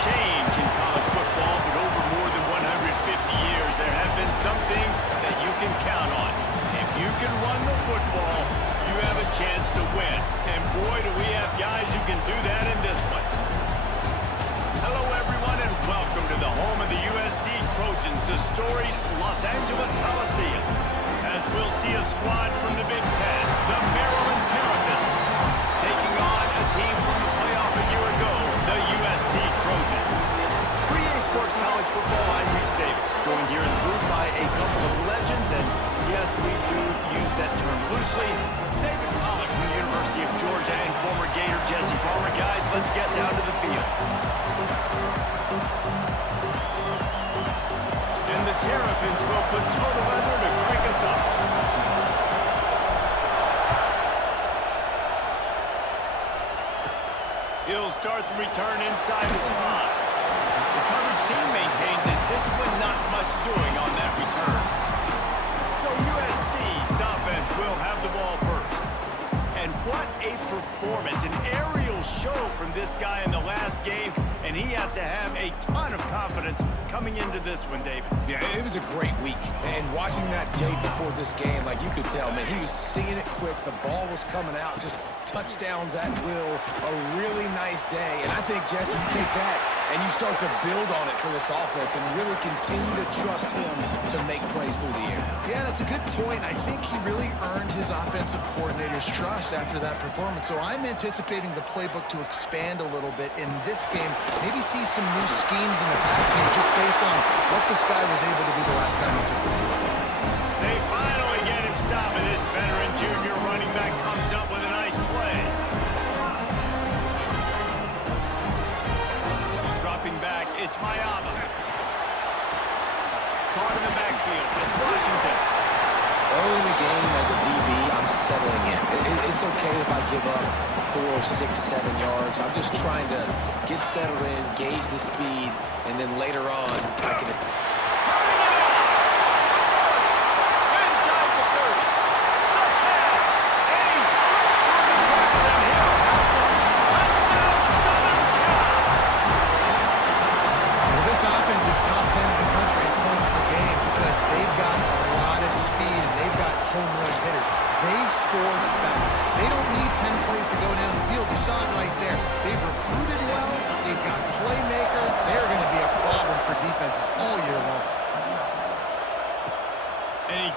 change in college football, but over more than 150 years, there have been some things that you can count on. If you can run the football, you have a chance to win. And boy, do we have guys who can do that in this one. Hello, everyone, and welcome to the home of the USC Trojans, the storied Los Angeles Coliseum. As we'll see a squad from the Big Ten, the Maryland Terrapins, taking on a team from the playoff a year ago, the USC Trojans. For EA Sports College Football, I'm Reese Davis, joined here in the booth by a couple of legends, and yes, we do use that term loosely. David Pollack from the University of Georgia and former Gator Jesse Palmer. Guys, let's get down to the field. And the Terrapins will put total weather to crank us up. He'll start the return inside the slot. The coverage team maintains his discipline, not much doing on that return. So USC's offense will have the ball first. And what a performance, an aerial show from this guy in the last game, and he has to have a ton of confidence coming into this one, David. Yeah, it was a great week, and watching that tape before this game, like you could tell, man, he was seeing it quick, the ball was coming out, just touchdowns at will, a really nice day, and I think, Jesse, you take that and you start to build on it for this offense and really continue to trust him to make plays through the air. Yeah, that's a good point. I think he really earned his offensive coordinator's trust after that performance. So I'm anticipating the playbook to expand a little bit in this game. Maybe see some new schemes in the pass game just based on what this guy was able to do the last time he took the field. They finally get him stopped, and this veteran junior running back comes up with a nice play. Dropping back, it's Mayava. Caught in the backfield, it's Washington. Early in the game as a DB, I'm settling in. It's okay if I give up 4, 6, 7 yards. I'm just trying to get settled in, gauge the speed, and then later on, I can...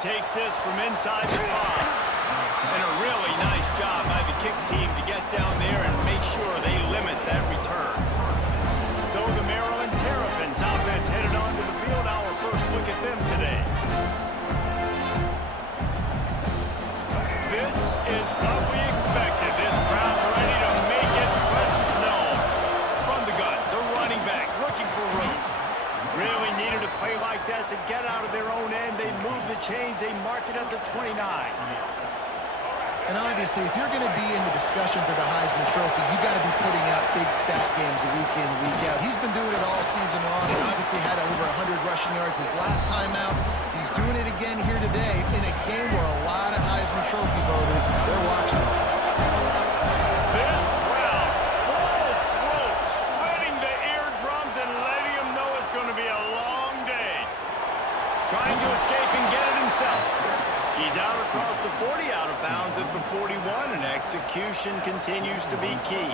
Takes this from inside the 5. And a really nice job by the kick team to get down there and make sure they limit that return. So the Maryland Terrapins offense headed onto the field. Our first look at them today. This is what we expected. This crowd ready to make its presence known. From the gun, the running back looking for room. Really needed a play like that to get out of their own end. They move the chains. They mark it at the 29. And obviously, if you're going to be in the discussion for the Heisman Trophy, you got to be putting out big stat games week in, week out. He's been doing it all season long and obviously had over 100 rushing yards his last time out. He's doing it again here today in a game where a lot of Heisman Trophy voters, they're watching this one. This crowd, full throat, splitting the eardrums and letting him know it's going to be a long day. Trying to escape and get it himself. He's out across the 40, out of bounds at the 41, and execution continues to be key.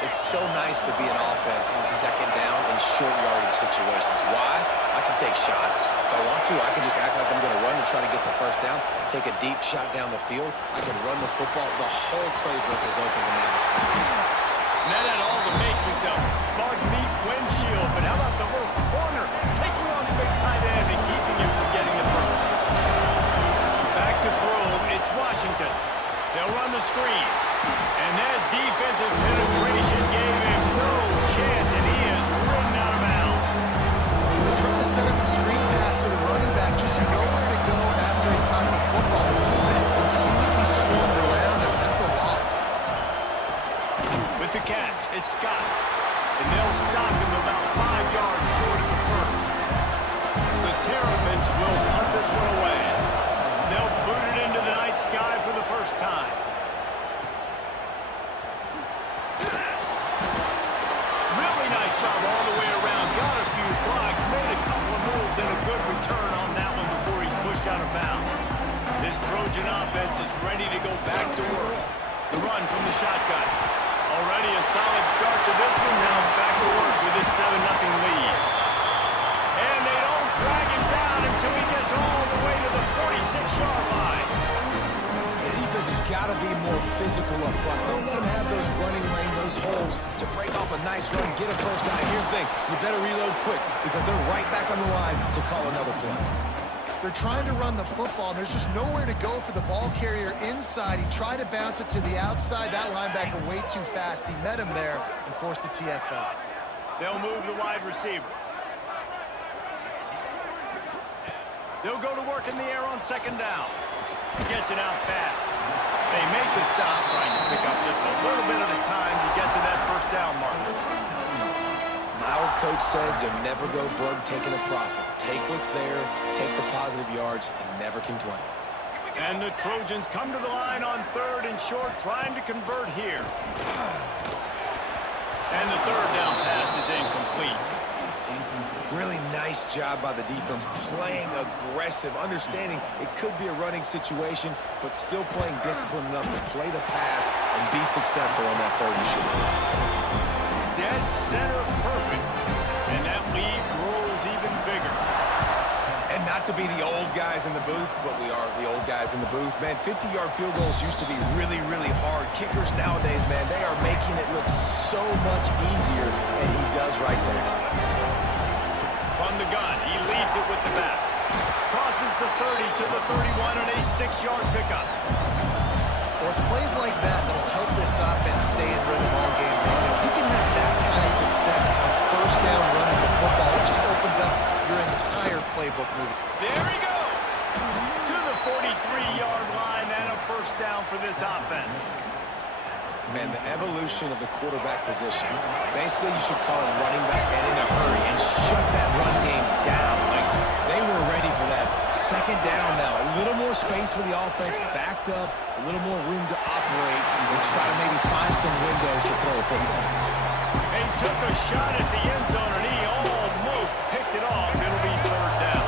It's so nice to be an offense on second down in short yardage situations. Why? I can take shots. If I want to, I can just act like I'm going to run and try to get the first down, take a deep shot down the field. I can run the football. The whole playbook is open to my display. And that had all the makings of bug meat windshield, but how about the little corner taking on the big tight end and keeping him from getting the first? Back to throw, it's Washington. They'll run the screen. And that defensive penetration gave him no chance, and he is ridden out of bounds. Trying to set up the screen pass to the running back, just nowhere to go after he caught the football. The defense completely swarmed around him. That's a loss. With the catch, it's Scott. And they'll stop him about 5 yards short of the first. The Terrapins will punt this one away. They'll boot it into the night sky for the first time. Really Trojan offense is ready to go back to work. The run from the shotgun. Already a solid start to this one. Now back to work with this 7-0 lead. And they don't drag him down until he gets all the way to the 46-yard line. The defense has got to be more physical up front. Don't let them have those running lane, those holes to break off a nice run, get a first down. Here's the thing, you better reload quick because they're right back on the line to call another play. They're trying to run the football, and there's just nowhere to go for the ball carrier inside. He tried to bounce it to the outside. That linebacker way too fast. He met him there and forced the TFL. They'll move the wide receiver. They'll go to work in the air on second down. He gets it out fast. They make the stop, trying to pick up just a little bit at a time to get to that first down marker. My old coach said you'll never go broke taking a profit. Take what's there, take the positive yards, and never complain. And the Trojans come to the line on 3rd and short, trying to convert here. And the 3rd down pass is incomplete. Really nice job by the defense, playing aggressive, understanding it could be a running situation, but still playing disciplined enough to play the pass and be successful on that 3rd and short. Dead center perfect. And that lead grows even bigger. And not to be the old guys in the booth, but we are the old guys in the booth. Man, 50-yard field goals used to be really, really hard. Kickers nowadays, man, they are making it look so much easier, and he does right there. From the gun, he leaves it with the back. Crosses the 30 to the 31 and a 6-yard pickup. Well, it's plays like that that'll help this offense stay in rhythm all game long. If you can have that kind of success on first down running the football, it just opens up your entire playbook moving. There he goes! To the 43-yard line and a first down for this offense. Man, the evolution of the quarterback position, basically you should call it running back and in a hurry and shut that run game down. Like, they were ready for that. Second down now. A little more space for the offense, backed up, a little more room to operate, and try to maybe find some windows to throw a football. He took a shot at the end zone, and he almost picked it off. It'll be 3rd down.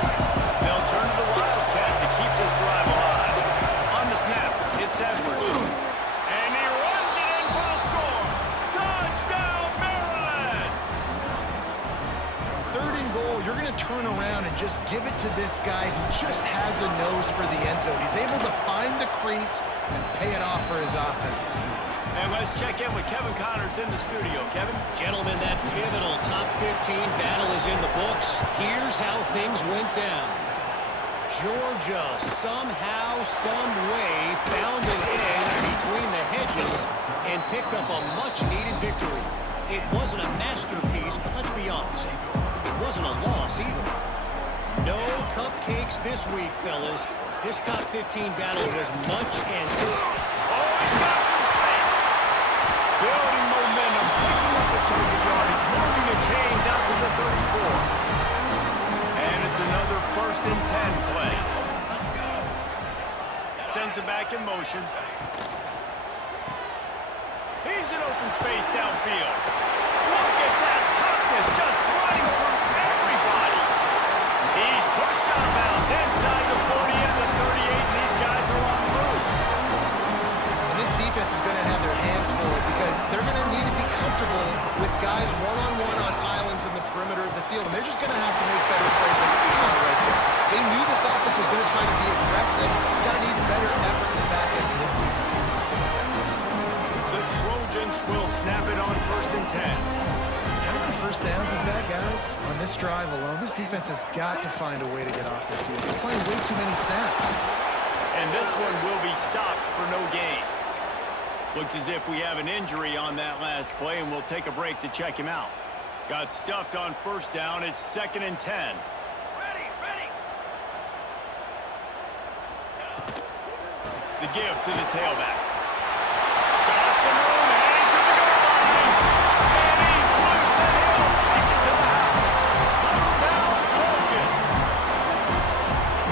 They'll turn to the Wildcat to keep this drive alive. On the snap, it's Edwards. And he runs it in for the score. Touchdown, Maryland! 3rd and goal, you're going to turn around and just give it to this guy who just has a nose for the end zone. He's able to find the crease and pay it off for his offense. And let's check in with Kevin Connors in the studio. Kevin? Gentlemen, that pivotal top 15 battle is in the books. Here's how things went down. Georgia somehow, some way found an edge between the hedges and picked up a much-needed victory. It wasn't a masterpiece, but let's be honest, it wasn't a loss either. No cupcakes this week, fellas. This top 15 battle was much anticipated. Oh, he's got some space. Building momentum, picking up a chunk of yardage, moving the chains out to the 34. And it's another 1st and 10 play. Sends it back in motion. He's in open space downfield. Look at that toughness, just running through everybody. He's pushed out of bounds inside the 40 and the 38, and these guys are on the move. And this defense is going to have their hands full because they're going to need to be comfortable with guys one-on-one on islands in the perimeter of the field, and they're just going to have to make better plays than what we saw right there. They knew this offense was going to try to be aggressive. Got to need better effort in the back end for this defense. The Trojans will snap it on 1st and 10. How many first downs is that, guys? On this drive alone, this defense has got to find a way to get off the field. They're playing way too many snaps. And this one will be stopped for no gain. Looks as if we have an injury on that last play, and we'll take a break to check him out. Got stuffed on 1st down. It's 2nd and 10. The give to the tailback. Got some room, heading to the goal line. And he's loose, and he'll take it to the house. Touchdown, Trojans.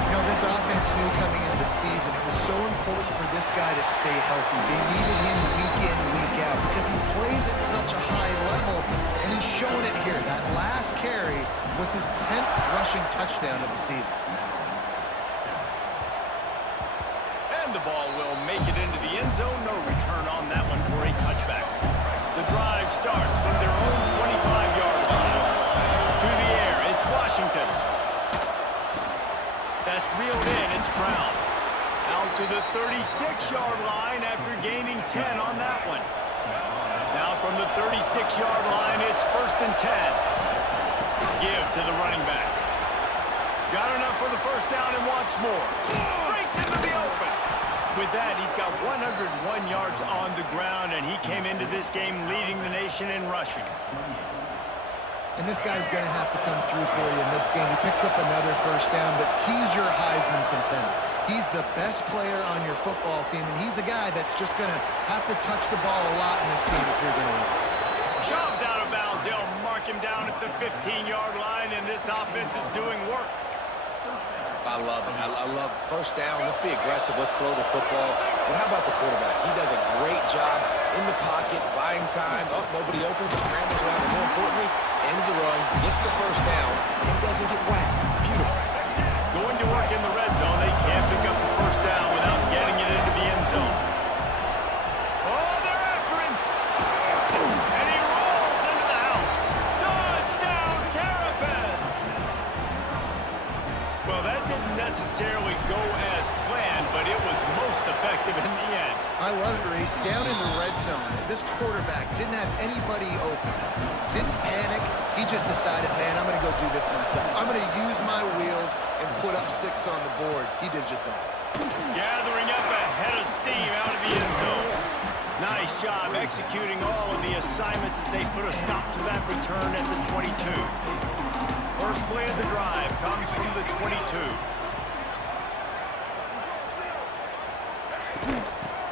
You know, this offense knew coming into the season it was so important for this guy to stay healthy. They needed him week in, week out because he plays at such a high level, and he's showing it here. That last carry was his 10th rushing touchdown of the season. And 36-yard line after gaining 10 on that one. Now from the 36-yard line, it's 1st and 10. Give to the running back. Got enough for the first down and wants more. Breaks into the open. With that, he's got 101 yards on the ground, and he came into this game leading the nation in rushing. And this guy's going to have to come through for you in this game. He picks up another first down, but he's your Heisman contender. He's the best player on your football team, and he's a guy that's just going to have to touch the ball a lot in this game if you're going to win. Shoved out of bounds. They'll mark him down at the 15-yard line, and this offense is doing work. I love it. I love first down. Let's be aggressive. Let's throw the football. But how about the quarterback? He does a great job in the pocket, buying time. Oh, nobody open, scrambles around, and more importantly, ends the run, gets the first down, and doesn't get whacked. Beautiful. Going to work in the red zone. They can't pick up the first down without getting it into the end zone. Oh, they're after him. And he rolls into the house. Touchdown, Terrapins. Well, that didn't necessarily go as planned, but it was most effective in the end. I love it, Reese. Down in the red zone, this quarterback didn't have anybody open. Didn't panic. He just decided, man, I'm going to go do this myself. I'm going to use my wheels and put up 6 on the board. He did just that. Gathering up a head of steam out of the end zone. Nice job executing all of the assignments as they put a stop to that return at the 22. First play of the drive comes from the 22.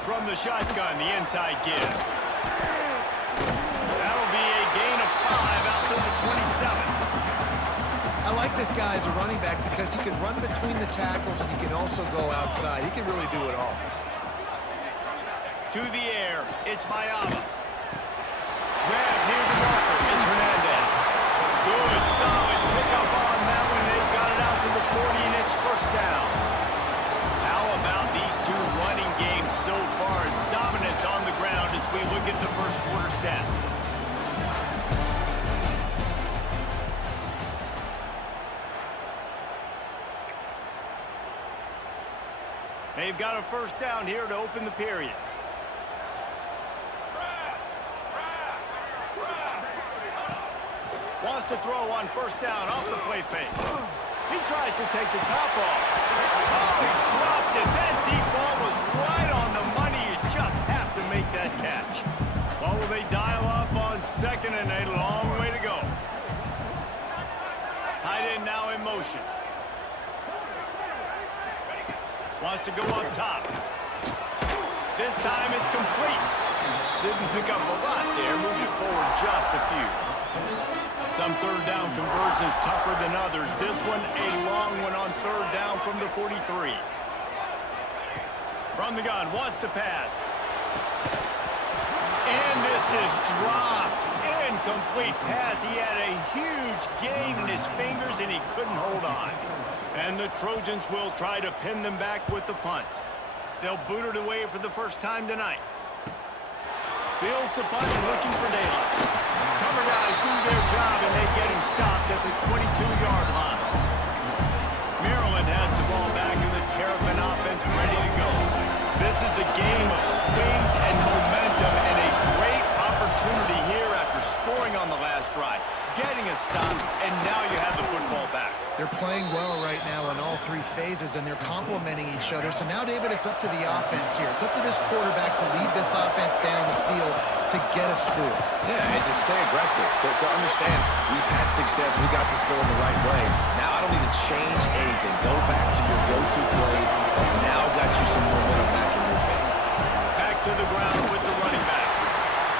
From the shotgun, the inside give. That'll be a gain of 5 out to the 27. I like this guy as a running back because he can run between the tackles and he can also go outside. He can really do it all. To the air, it's Mayava. Grab near the marker, it's Hernandez. Good, solid pickup on that one. They've got it out to the 40, and it's first down. How about these two running games so far? Dominance on the ground as we look at the first quarter stats. They've got a first down here to open the period. Wants to throw on first down off the play fake. He tries to take the top off. Oh, he dropped it. That deep ball was right on the money. You just have to make that catch. Well, will they dial up on second and a long way to go? Tight end now in motion. Wants to go up top. This time it's complete. Didn't pick up a lot there. Moved it forward just a few. Some third down conversions tougher than others. This one a long one on third down from the 43. From the gun, wants to pass. And this is dropped. Incomplete pass. He had a huge gain in his fingers and he couldn't hold on. And the Trojans will try to pin them back with the punt. They'll boot it away for the first time tonight. Fields the punt looking for daylight. Cover guys do their job and they get him stopped at the 22-yard line. Maryland has the ball back and the Terrapin offense ready to go. This is a game of swings and momentum and a great opportunity here after scoring on the last drive, getting a stop, and now you have the football back. They're playing well right now in all 3 phases, and they're complementing each other. So now, David, it's up to the offense here. It's up to this quarterback to lead this offense down the field to get a score. Yeah, and to stay aggressive, to understand we've had success, we got this going the right way. Now I don't need to change anything. Go back to your go-to plays. That's now got you some momentum back in your favor. Back to the ground with the running back.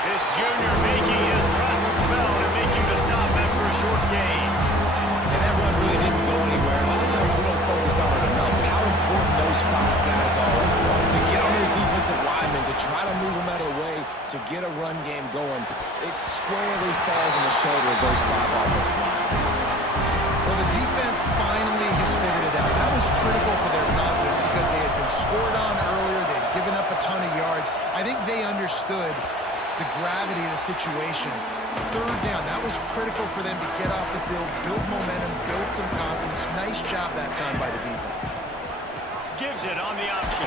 This junior making his presence felt and making the stop after a short gain. And that run really didn't go anywhere. A lot of times we don't focus on it enough. How important those 5 guys are in front. To get on those defensive linemen, to try to move them out of the way, to get a run game going, it squarely falls on the shoulder of those 5 offensive linemen. Well, the defense finally has figured it out. That was critical for their confidence because they had been scored on earlier. They had given up a ton of yards. I think they understood the gravity of the situation. Third down, that was critical for them to get off the field, build momentum, build some confidence. Nice job that time by the defense. Gives it on the option.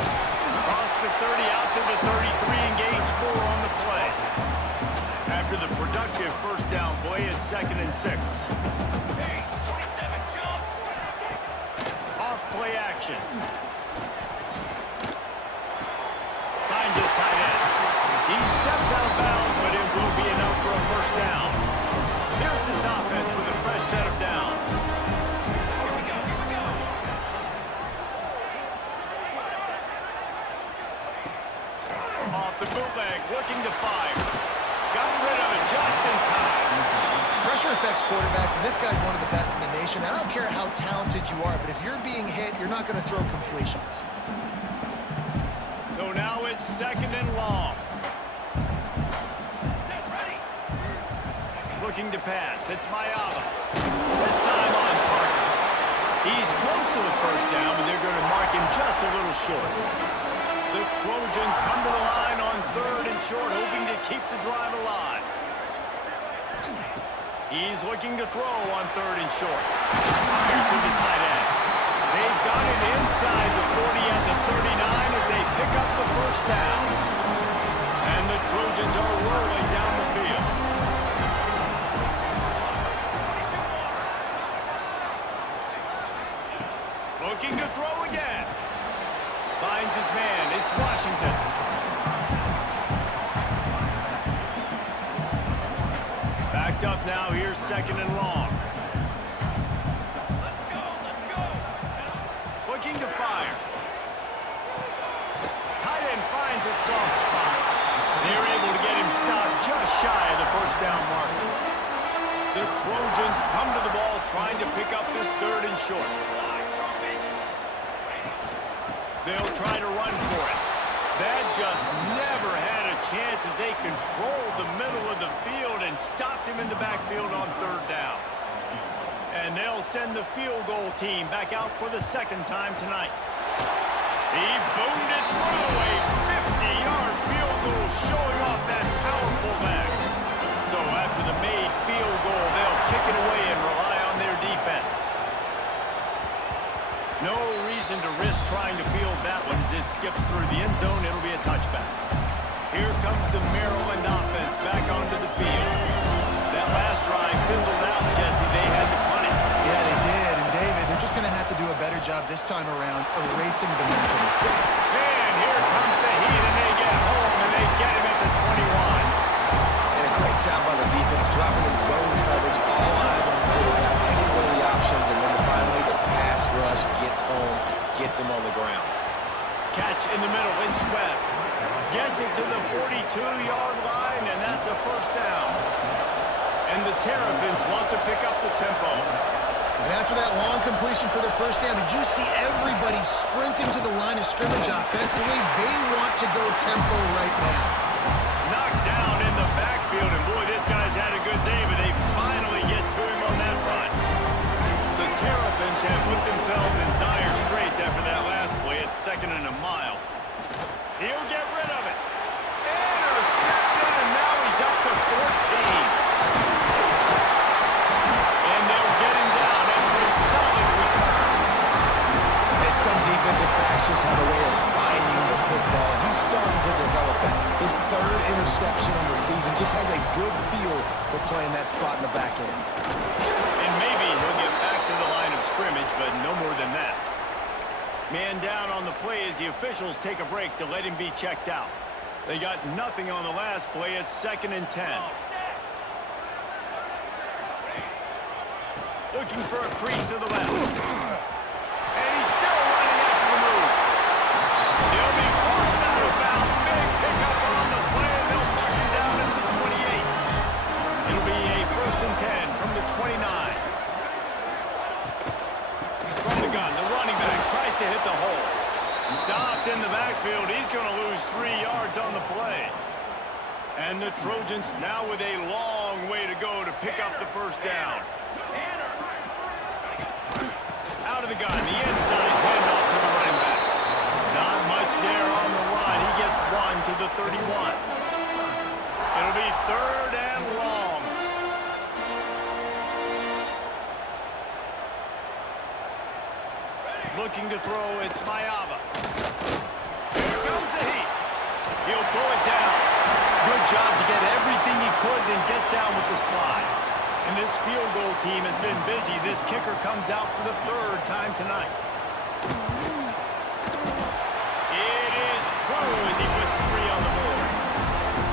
Across the 30, out to the 33, and gains 4 on the play. After the productive first down play, it's 2nd and 6. Off play action. Finds his tight end. He steps out of bounds, but it will be enough for a first down. Here's this offense with a fresh set of downs. Off the bootleg, looking to fire. Got rid of it just in time. Pressure affects quarterbacks, and this guy's one of the best in the nation. I don't care how talented you are, but if you're being hit, you're not going to throw completions. So now it's 2nd and long. Looking to pass. It's Mayava. This time on target. He's close to the first down, but they're going to mark him just a little short. The Trojans come to the line on 3rd and short, hoping to keep the drive alive. He's looking to throw on 3rd and short. Fires to the tight end. They've got him inside the 40 at the 39 as they pick up the first down. And the Trojans are rolling down the field. Looking to throw again. Finds his man. It's Washington. Backed up now. Here's 2nd and long. Looking to fire. Tight end finds a soft spot. They're able to get him stopped just shy of the first down marker. The Trojans come to the ball trying to pick up this 3rd and short. They'll try to run for it. That just never had a chance as they controlled the middle of the field and stopped him in the backfield on 3rd down. And they'll send the field goal team back out for the 2nd time tonight. He boomed it through a 50-yard field goal, showing off that powerful leg. So after the made field goal, they'll kick it away and rely on their defense. No reason to risk trying to field that one as it skips through the end zone. It'll be a touchback. Here comes the Maryland offense back onto the field. That last drive fizzled out, Jesse. They had to punt it. Yeah, they did. And David, they're just going to have to do a better job this time around erasing the mental mistake. Man, here comes the heat, and they get home, and they get him at the 21. And a great job by the defense, dropping in zone coverage, all eyes on the quarterback, taking one of the options, and then finally the pass rush gets home, gets him on the ground. Catch in the middle, it's Webb. Gets it to the 42-yard line, and that's a first down. And the Terrapins want to pick up the tempo. And after that long completion for the first down, did you see everybody sprinting to the line of scrimmage offensively? They want to go tempo right now. Knocked down in the backfield, and boy, this guy's had a good day, but they finally get to him on that run. The Terrapins have put themselves in dire straits after that last play. It's 2nd and a mile. He'll get rid of it. Intercepted, and now he's up to 14. And they'll get him down after a solid return. And some defensive backs just have a way of finding the football. He's starting to develop that. His 3rd interception on the season just has a good feel for playing that spot in the back end. And maybe he'll get back to the line of scrimmage, but no more than that. Man down on the play as the officials take a break to let him be checked out. They got nothing on the last play. It's 2nd and 10. Looking for a crease to the left. And he's still running after the move. He'll be forced out of bounds. Big pickup on the play, and they'll mark him down at the 28. It'll be a 1st and 10 from the 29. From the gun, the running back tries to hit the hole. Stopped in the backfield. He's going to lose 3 yards on the play. And the Trojans now with a long way to go to pick up the first down. Out of the gun, the inside handoff to the running back. Not much there on the run. He gets 1 to the 31. It'll be 3rd and long. Looking to throw, it's Mayava. Here comes He'll pull it down. Good job to get everything he could, then get down with the slide. And this field goal team has been busy. This kicker comes out for the third time tonight. It is true as he puts 3 on the board.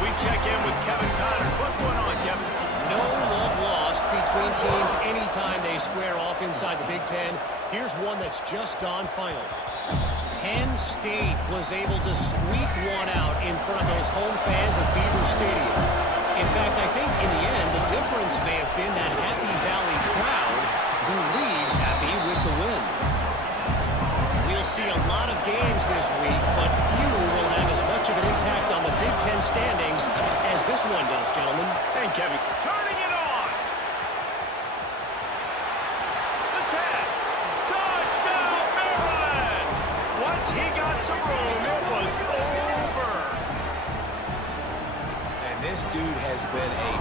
We check in with Kevin Connors. What's going on, Kevin? No love lost between teams anytime they square off inside the Big Ten. Here's one that's just gone final. Penn State was able to squeak one out in front of those home fans at Beaver Stadium. In fact, I think in the end, the difference may have been that Happy Valley crowd who leaves happy with the win. We'll see a lot of games this week, but few will have as much of an impact on the Big Ten standings as this one does, gentlemen. And Kevin, turning it on. The tap. Touchdown, Maryland. Once he got some room, it was over. And this dude has been a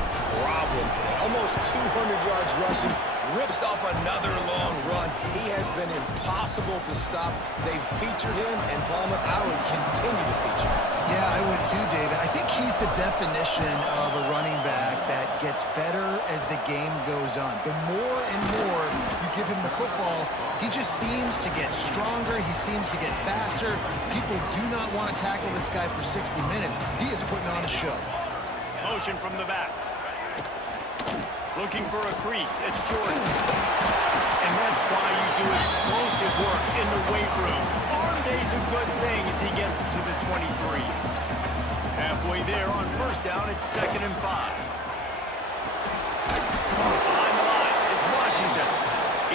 problem today. Almost 200 yards rushing. Rips off another long run. He has been impossible to stop. They've featured him, and Palmer, I would continue to feature him. Yeah, I would too, David. I think he's the definition of a running back that gets better as the game goes on. The more and more you give him the football, he just seems to get stronger. He seems to get faster. People do not want to tackle this guy for 60 minutes. He is putting on a show. Motion from the back. Looking for a crease. It's Jordan. And that's why you do explosive work in the weight room. Arm day's a good thing as he gets it to the 23. Halfway there on first down, it's 2nd and 5. Behind the line, it's Washington.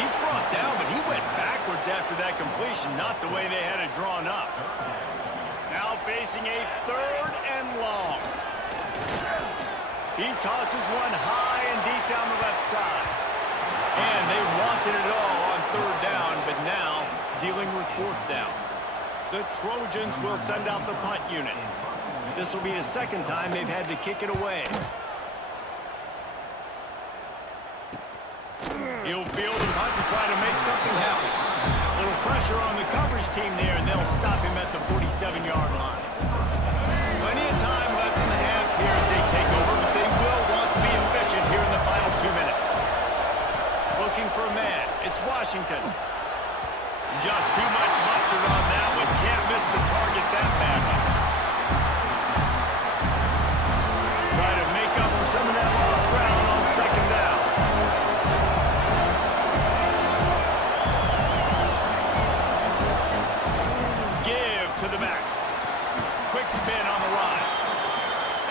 He's brought down, but he went backwards after that completion, not the way they had it drawn up. Now facing a 3rd and long. He tosses one high and deep down the left side. And they wanted it all on 3rd down, but now dealing with 4th down. The Trojans will send out the punt unit. This will be the 2nd time they've had to kick it away. He'll field and punt and try to make something happen. A little pressure on the coverage team there, and they'll stop him at the 47-yard line. Plenty of time left in the half here as they take over, but they will want to be efficient here in the final 2 minutes. Looking for a man. It's Washington. Just too much mustard on that one. Can't miss the target that badly. Try to make up for some of that lost ground on 2nd down. Give to the back. Quick spin on the run.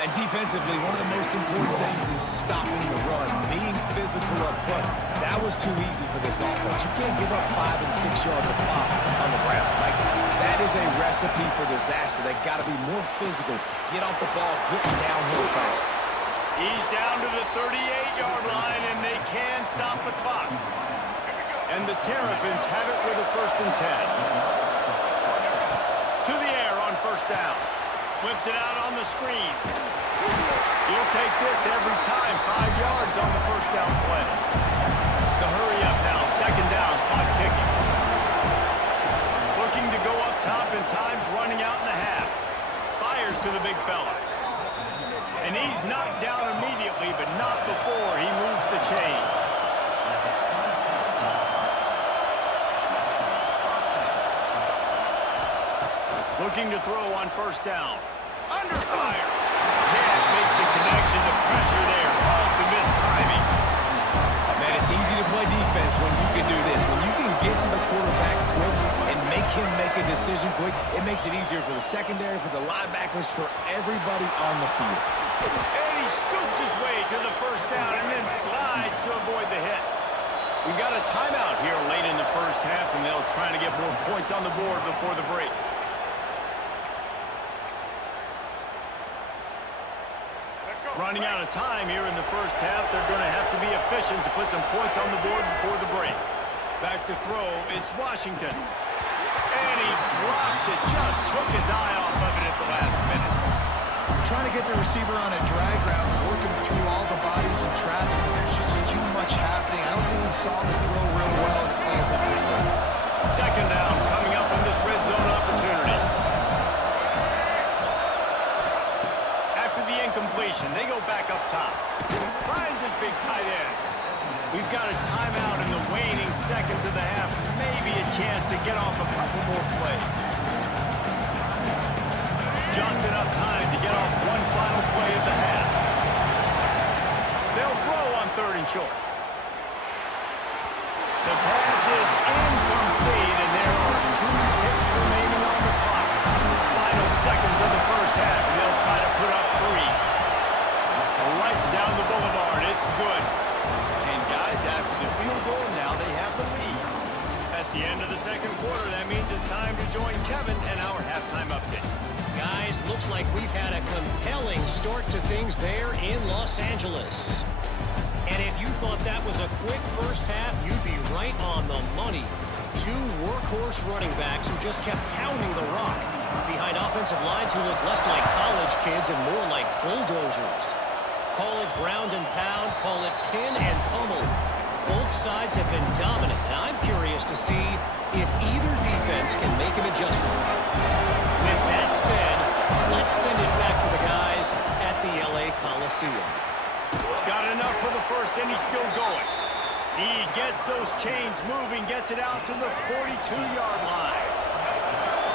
And defensively, one of the most important things is stopping the run, being physical up front. That was too easy for this offense. You can't give up 5 and 6 yards a pop on the ground. Like, that is a recipe for disaster. They've got to be more physical, get off the ball, get downhill fast. He's down to the 38-yard line, and they can stop the clock. And the Terrapins have it with a 1st and 10. To the air on 1st down. Flips it out on the screen. You'll take this every time. 5 yards on the 1st down play. The hurry up now. 2nd down. Clock ticking. Looking to go up top, and time's running out in the half. Fires to the big fella. And he's knocked down immediately, but not before he moves the chains. Looking to throw on 1st down. Under fire. Can't make the connection. The pressure there calls the missed timing. Man, it's easy to play defense when you can do this. When you can get to the quarterback quick and make him make a decision quick, it makes it easier for the secondary, for the linebackers, for everybody on the field. And he scoops his way to the 1st down and then slides to avoid the hit. We got a timeout here late in the 1st half, and they'll try to get more points on the board before the break. Running out of time here in the 1st half. They're going to have to be efficient to put some points on the board before the break. Back to throw. It's Washington. And he drops it. Just took his eye off of it at the last minute. Trying to get the receiver on a drag route, working through all the bodies in traffic, but there's just too much happening. I don't think he saw the throw real well, and it feels like a play. 2nd down coming up in this red zone opportunity. completion. They go back up top. Finds his big tight end. We've got a timeout in the waning seconds of the half. Maybe a chance to get off a couple more plays. Just enough time to get off one final play of the half. They'll throw on 3rd and short. The pass is incomplete, and there are 2 ticks remaining on the clock. Final seconds of the first half, and they'll try to put up 3. Right down the boulevard, it's good. And guys, after the field goal, now they have the lead. That's the end of the second quarter. That means it's time to join Kevin and our halftime update. Guys, looks like we've had a compelling start to things there in Los Angeles. And if you thought that was a quick first half, you'd be right on the money. 2 workhorse running backs who just kept pounding the rock behind offensive lines who look less like college kids and more like bulldozers. Call it ground and pound, call it pin and pummel. Both sides have been dominant, and I'm curious to see if either defense can make an adjustment. With that said, let's send it back to the guys at the LA Coliseum. Got enough for the first, and he's still going. He gets those chains moving, gets it out to the 42-yard line.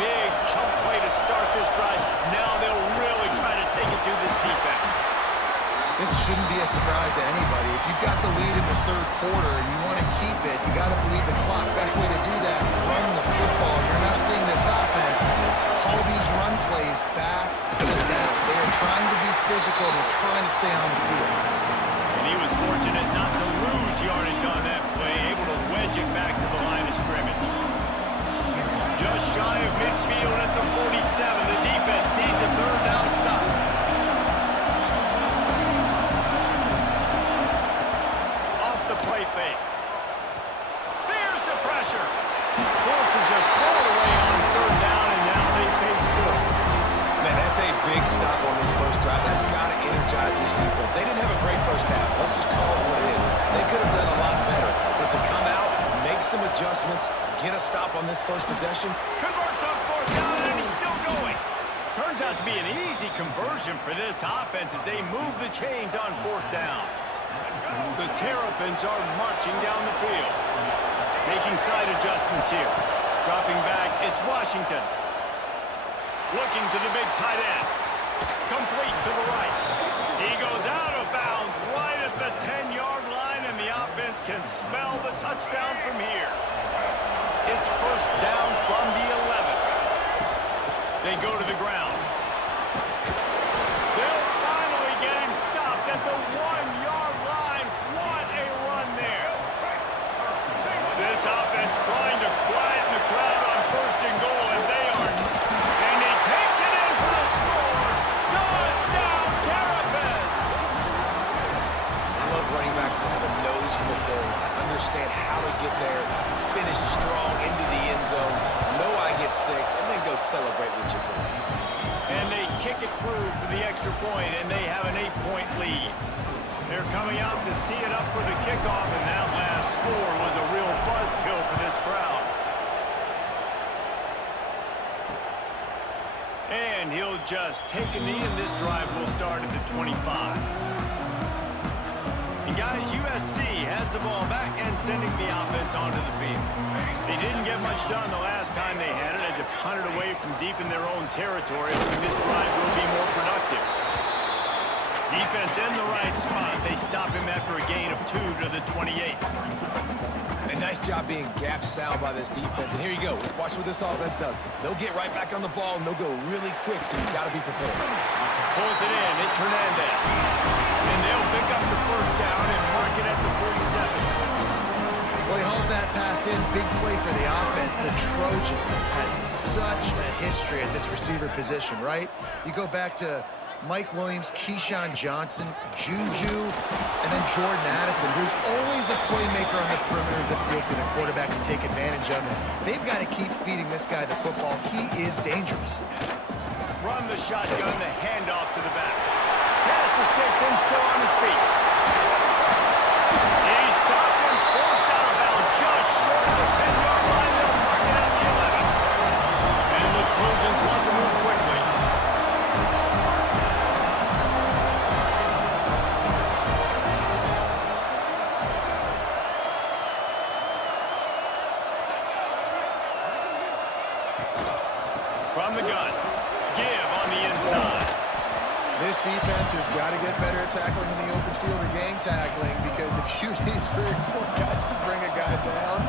Big chunk play to start this drive. Now they'll really try to take it to this defense. This shouldn't be a surprise to anybody. If you've got the lead in the 3rd quarter and you want to keep it, you got to bleed the clock. Best way to do that, run the football. You're now seeing this offense call these run plays back to back. They are trying to be physical. They're trying to stay on the field. And he was fortunate not to lose yardage on that play, able to wedge it back to the line of scrimmage. Just shy of midfield at the 47. The defense needs a 3rd down stop. Off the play fake. There's the pressure. Forced to just throw it away on 3rd down, and now they face 4. Man, that's a big stop on this first drive. That's got to energize this defense. They didn't have a great first half. Let's just call it what it is. They could have done a lot better. But to come out, make some adjustments, get a stop on this first possession. Converts on 4th down, and he's still going. Turns out to be an easy conversion for this offense as they move the chains on 4th down. The Terrapins are marching down the field. Making side adjustments here. Dropping back, it's Washington. Looking to the big tight end. Complete to the right. He goes out of bounds right at the 10-yard line, and the offense can smell the touchdown from here. It's 1st down from the 11. They go to the ground. They'll finally get him stopped at the 1-yard line. What a run there. This offense trying to quieten the crowd on 1st and goal, and they are... And he takes it in for the score. Touchdown, Terrapins! I love running backs that have a nose for the goal line. Understand how to get there, finish strong into the end zone, know I get 6, and then go celebrate with your boys. And they kick it through for the extra point, and they have an 8-point lead. They're coming out to tee it up for the kickoff, and that last score was a real buzzkill for this crowd. And he'll just take a knee, and this drive will start at the 25. And guys, USC has the ball back and sending the offense onto the field. They didn't get much done the last time they had it, and to punt it away from deep in their own territory, this drive will be more productive. Defense in the right spot. They stop him after a gain of 2 to the 28. A nice job being gap sound by this defense. And here you go. Watch what this offense does. They'll get right back on the ball, and they'll go really quick, so you've got to be prepared. Pulls it in. It's Hernandez. And they'll pick up the 1st down and mark it at the 47. Well, he hauls that pass in. Big play for the offense. The Trojans have had such a history at this receiver position, right? You go back to Mike Williams, Keyshawn Johnson, Juju, and then Jordan Addison. There's always a playmaker on the perimeter of the field for the quarterback to take advantage of it. They've got to keep feeding this guy the football. He is dangerous. From the shotgun, the handoff to the back. Pass to Stetson, still on his feet. He stopped and forced out of bounds just short of the 10-yard line. They'll mark it at the 11. And the Trojans want to move quickly. this defense has got to get better at tackling in the open field or gang tackling, because if you need 3 or 4 guys to bring a guy down,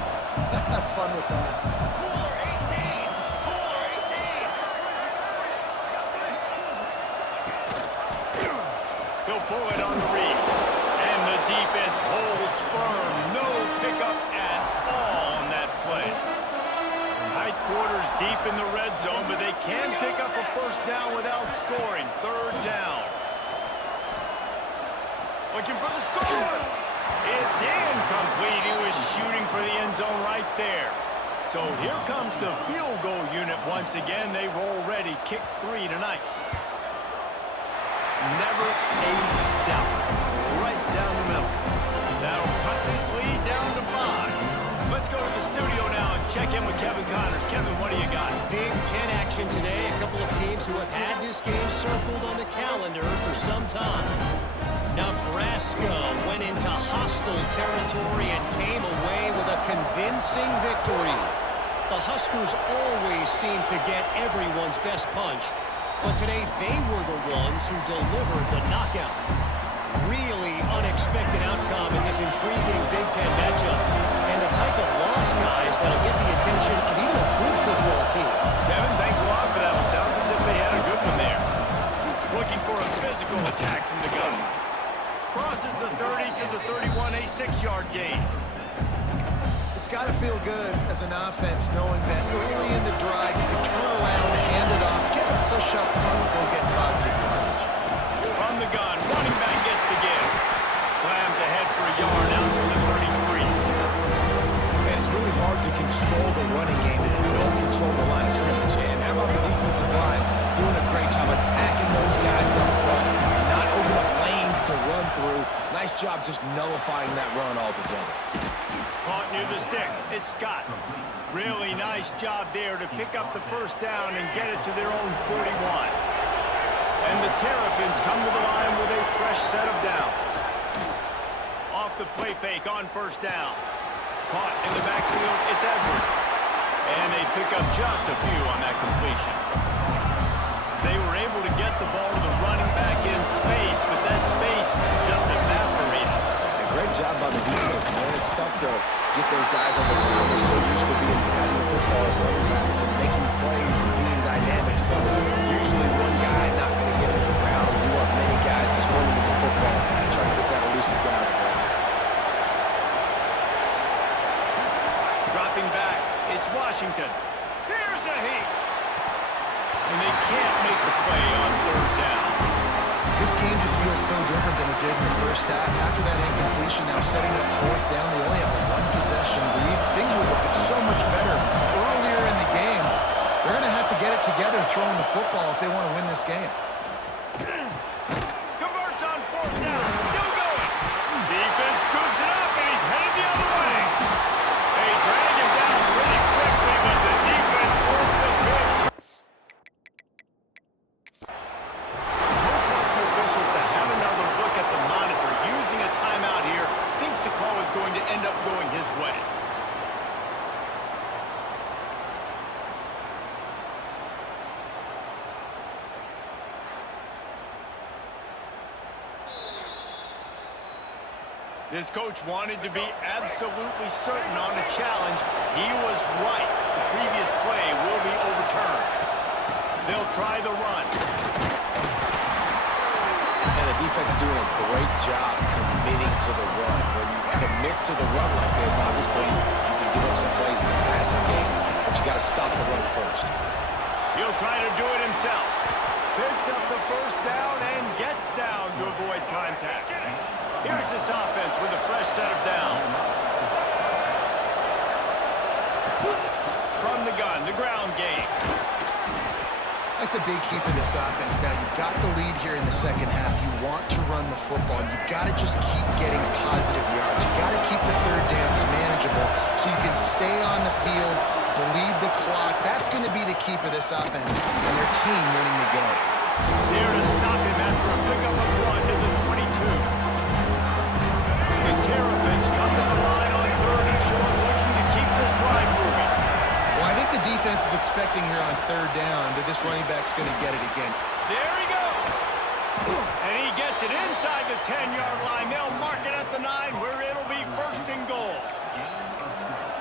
have fun with that. He'll pull it on the read. And the defense holds firm. No pickup at all on that play. Tight quarters deep in the red zone, but they can pick up a first down without scoring. 3rd down. Looking for the score. It's incomplete. He was shooting for the end zone right there. So here comes the field goal unit once again. They've already kicked 3 tonight. Never a doubt. Right down the middle. That'll cut this lead down to 5. Let's go to the studio now and check in with Kevin Connors. Kevin, what do you got? Big Ten action today. A couple of teams who have had this game circled on the calendar for some time. Nebraska went into hostile territory and came away with a convincing victory. The Huskers always seem to get everyone's best punch, but today they were the ones who delivered the knockout. Really unexpected outcome in this intriguing Big Ten matchup, and the type of loss, guys, that'll get the attention of even a good football team. Kevin, thanks a lot for that one. Sounds as if they had a good one there. Looking for a physical attack from the gun. Crosses the 30 to the 31, a 6-yard gain. It's got to feel good as an offense knowing that early in the drive you can turn around, hand it off, get a push up front, go get positive yardage. From the gun, running back gets the give. Slams ahead for a yard out to the 33. And it's really hard to control the running game if you don't control the line of scrimmage. And how about the defensive line doing a great job attacking those guys up front, not open up lanes to run through. Nice job just nullifying that run altogether. Caught near the sticks. It's Scott. Really nice job there to pick up the first down and get it to their own 41. And the Terrapins come to the line with a fresh set of downs. Off the play fake on first down. Caught in the backfield, it's Edwards. And they pick up just a few on that completion. They were able to get the ball to the running back in space, but that space just evaporated. Great job by the defense, man. It's tough to get those guys on the ground. They're so used to having the football as running backs and making plays and being dynamic. So usually one guy not going to get into the ground. You want many guys swimming to the football and try to get that elusive guy on the ground. Dropping back, it's Washington. Here's a heat. And they can't make the play on 3rd down. This game just feels so different than it did in the first half. After that incompletion, now setting up 4th down, they only have a 1-possession lead. Things were looking so much better earlier in the game. They're going to have to get it together throwing the football if they want to win this game. Converts on 4th down, still going. Defense scoops it up, and he's headed the other way. They drag him down pretty quickly, but the defense forced a big turn. Coach wants the officials to have another look at the monitor. Using a timeout here, thinks the call is going to end up going his way. This coach wanted to be absolutely certain on a challenge. He was right. The previous play will be overturned. They'll try the run. And the defense doing a great job committing to the run. When you commit to the run like this, obviously you can give up some plays in the passing game, but you got to stop the run first. He'll try to do it himself. Picks up the first down and gets down to avoid contact. Here's this offense with a fresh set of downs. From the gun, the ground game. That's a big key for this offense. Now, you've got the lead here in the second half. You want to run the football. You've got to just keep getting positive yards. You've got to keep the 3rd downs manageable so you can stay on the field, bleed the clock. That's going to be the key for this offense and their team winning the game. There to stop him after a pickup of 1 to the 22. The Terrapins come to the line on 3rd and short, looking to keep this drive moving. Well, I think the defense is expecting here on 3rd down that this running back's going to get it again. There he goes. Gets it inside the 10-yard line. They'll mark it at the 9 where it'll be 1st and goal.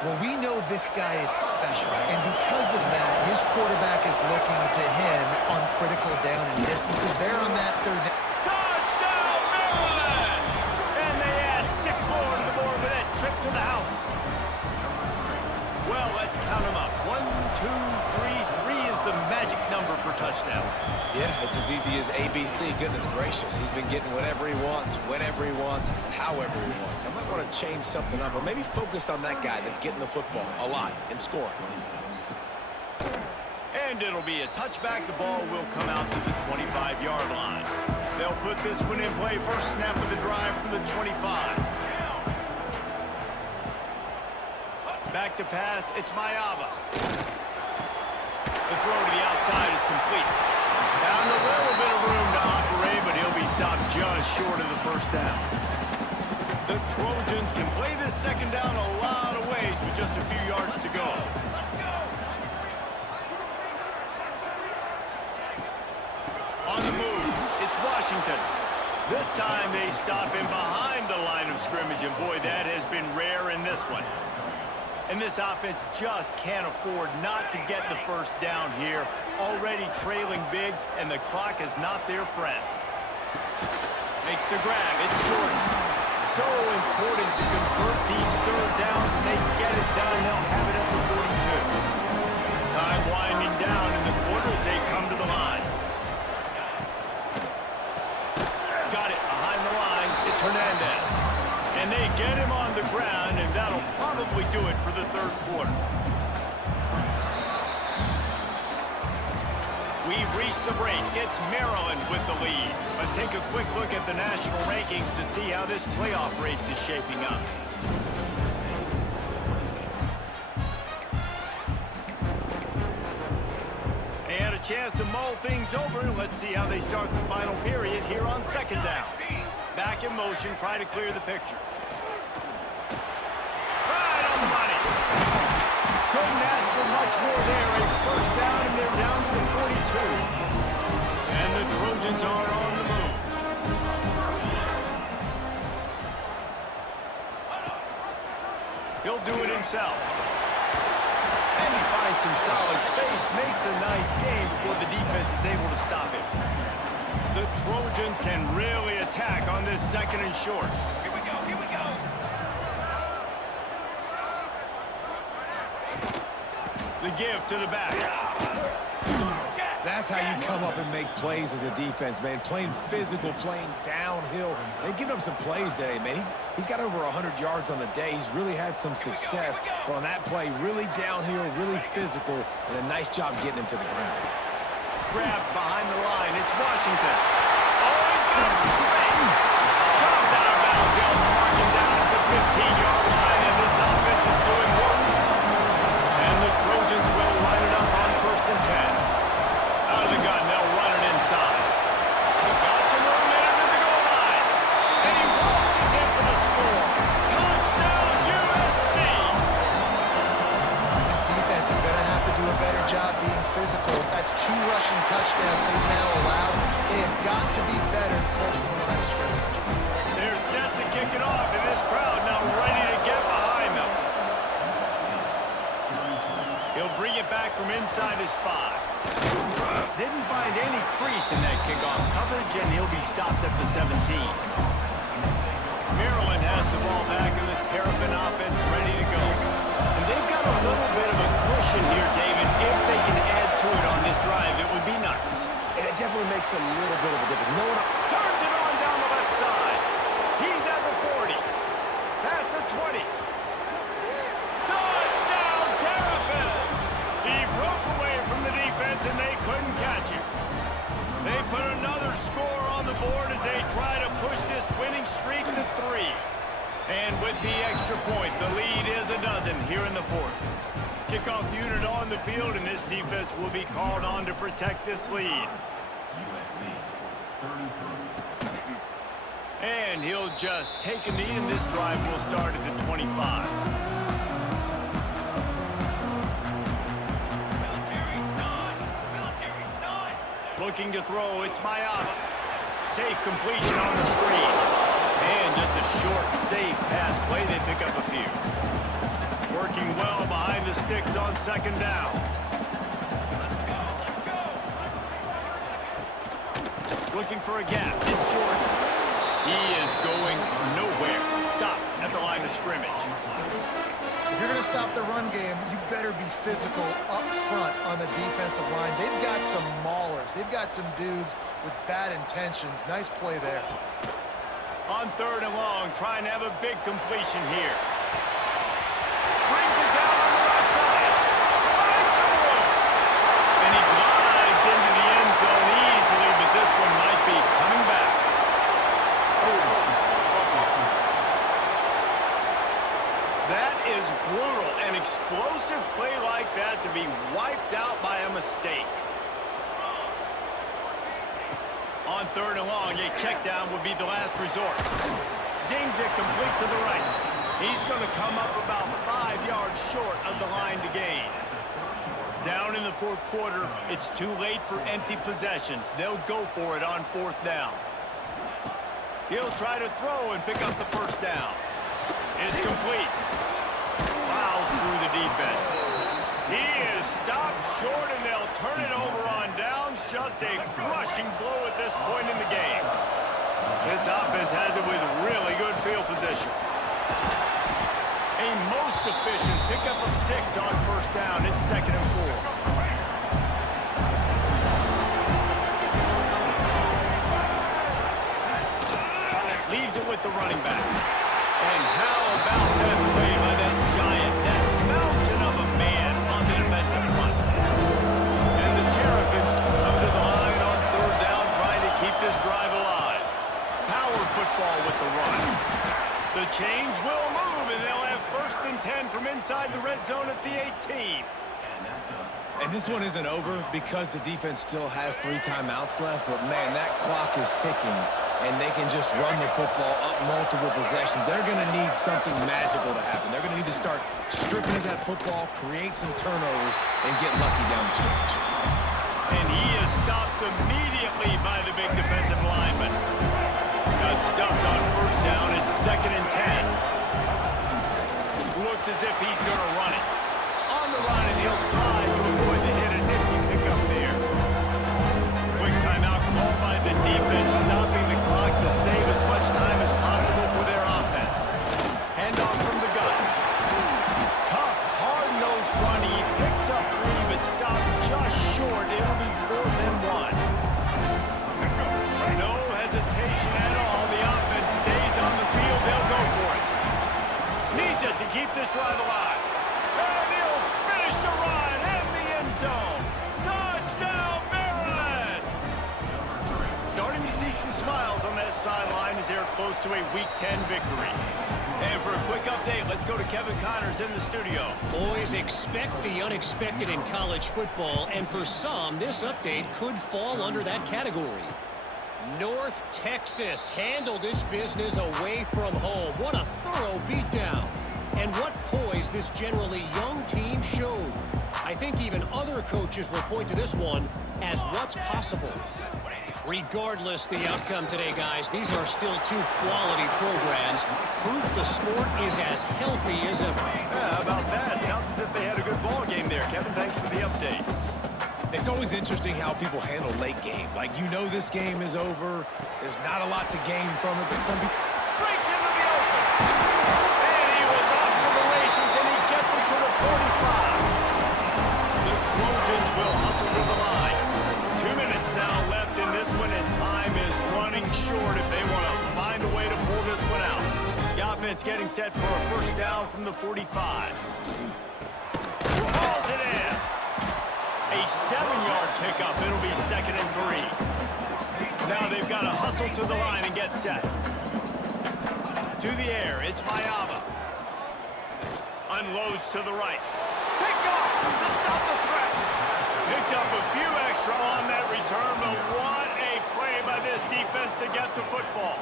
Well, we know this guy is special, and because of that, his quarterback is looking to him on critical down and distances. There on that 3rd down. Touchdown, Maryland! And they add 6 more to the board with that trip to the house. Well, let's count them up. 1, 2, 3. 3 is the magic number for touchdowns. Yeah, it's as easy as ABC. Goodness gracious. He's been getting whatever he wants, whenever he wants, however he wants. I might want to change something up, or maybe focus on that guy that's getting the football a lot and scoring. And it'll be a touchback. The ball will come out to the 25-yard line. They'll put this one in play. First snap of the drive from the 25. Back to pass. It's Mayava. The throw to the outside is complete. Down a little bit of room to operate, but he'll be stopped just short of the 1st down. The Trojans can play this 2nd down a lot of ways with just a few yards to go. On the move, it's Washington. This time they stop him behind the line of scrimmage, and boy, that has been rare in this one. And this offense just can't afford not to get the 1st down here. Already trailing big, and the clock is not their friend. Makes the grab. It's Jordan. So important to convert these 3rd downs, and they get it done. They'll have it at the 42. Time winding down in the quarter as they come to the line. Got it behind the line. It's Hernandez. And they get him on the ground, and that'll probably do it for the 3rd quarter. We've reached the break. It's Maryland with the lead. Let's take a quick look at the national rankings to see how this playoff race is shaping up. And a chance to mull things over. Let's see how they start the final period here on 2nd down. Back in motion, try to clear the picture. Right on the money. Couldn't ask for much more there. A 1st down, and they're down to the 42. And the Trojans are on the move. He'll do it himself. And he finds some solid space, makes a nice game before the defense is able to stop him. The Trojans can really attack on this 2nd and short. Here we go, here we go. The give to the back. That's how you come up and make plays as a defense, man. Playing physical, playing downhill. They've given up some plays today, man. He's got over 100 yards on the day. He's really had some success. But on that play, really downhill, really physical, and a nice job getting him to the ground. Grab behind the line. It's Washington. Oh, he's got some space. Shoved out of bounds. They'll mark him down at the 15-yard line, and this offense is doing work. And the Trojans will line it up on 1st and 10. Out of the gun, they'll run it inside. Got some room in under the goal line. And he waltzes in for the score. Touchdown, USC. This defense is going to have to do a better job being physical. That's 2 rushing touchdowns they've now allowed. They have got to be better close to the line of scrimmage. They're set to kick it off, and this crowd now ready to get behind them. He'll bring it back from inside his 5. Didn't find any crease in that kickoff coverage, and he'll be stopped at the 17. Maryland has the ball back, and the Terrapin offense ready to go. And they've got a little bit of a cushion here, David. If they can add to it on this drive, it would be nice. And it definitely makes a little bit of a difference. No one Turns it on down the left side. He's at the 40. Past the 20. Touchdown, Terrapins! He broke away from the defense, and they couldn't catch him. They put another score on the board as they try to push this winning streak to 3. And with the extra point, the lead is a dozen here in the 4th. Kickoff unit on the field, and this defense will be called on to protect this lead. And he'll just take a knee, and this drive will start at the 25. Looking to throw, it's Mayava. Safe completion on the screen. And just a short, safe pass play. They pick up a few. Working well behind the sticks on second down. Looking for a gap. It's Jordan. He is going nowhere. Stop at the line of scrimmage. If you're going to stop the run game, you better be physical up front on the defensive line. They've got some maulers. They've got some dudes with bad intentions. Nice play there. On third and long, trying to have a big completion here. Brings it down on the right side. Finds some room. And he glides into the end zone easily, but this one might be coming back. That is brutal. An explosive play like that to be wiped out by a mistake. On third and long, a check down would be the last resort. Zings it complete to the right. He's going to come up about 5 yards short of the line to gain. Down in the fourth quarter, it's too late for empty possessions. They'll go for it on fourth down. He'll try to throw and pick up the first down. It's complete. Plows through the defense. He is stopped short, and they'll turn it over on downs. Just a crushing blow at this point in the game. This offense has it with really good field position. A most efficient pickup of 6 on first down. It's 2nd and 4. Leaves it with the running back. And how about that play by that giant, that mountain of a man on the defensive front? And the Terrapins come to the line on third down, trying to keep this drive alive. Power football with the run. The change will move, and they'll have 1st and 10 from inside the red zone at the 18. And this one isn't over because the defense still has 3 timeouts left, but man, that clock is ticking, and they can just run the football up multiple possessions. They're going to need something magical to happen. They're going to need to start stripping at that football, create some turnovers, and get lucky down the stretch. And he is stopped immediately by the big defensive lineman. Got stuffed on first down. It's 2nd and 10. Looks as if he's going to run it. On the run, and he'll slide to avoid the hit and nifty pickup there. Quick timeout called by the defense, stopping the clock to save as much time as possible for their offense. Handoff from the gun. Tough, hard-nosed run. He picks up 3, but stopped just short. It'll be 4th and 1. No hesitation at all. The offense stays on the field. They'll go for it. Needs it to keep this drive alive. And he'll finish the run in the end zone. Touchdown, Maryland! Starting to see some smiles on that sideline as they're close to a Week 10 victory. And for a quick update, let's go to Kevin Connors in the studio. Boys, expect the unexpected in college football, and for some, this update could fall under that category. North Texas handled its business away from home. What a thorough beatdown. And what poise this generally young team showed. I think even other coaches will point to this one as what's possible. Regardless the outcome today, guys, these are still 2 quality programs. Proof the sport is as healthy as ever. Yeah, how about that? Sounds as if they had a good ball game there. Kevin, thanks for the update. It's always interesting how people handle late game. Like, you know this game is over. There's not a lot to gain from it, but some people... Breaks into the open. And he was off to the races, and he gets it to the 45. The Trojans will hustle to the line. 2 minutes now left in this one, and time is running short if they want to find a way to pull this one out. The offense getting set for a first down from the 45. Hauls it in. A 7-yard pickup. It'll be 2nd and 3. Now they've got to hustle to the line and get set. To the air, it's Mayava. Unloads to the right. Picked off to stop the threat. Picked up a few extra on that return, but what a play by this defense to get the football.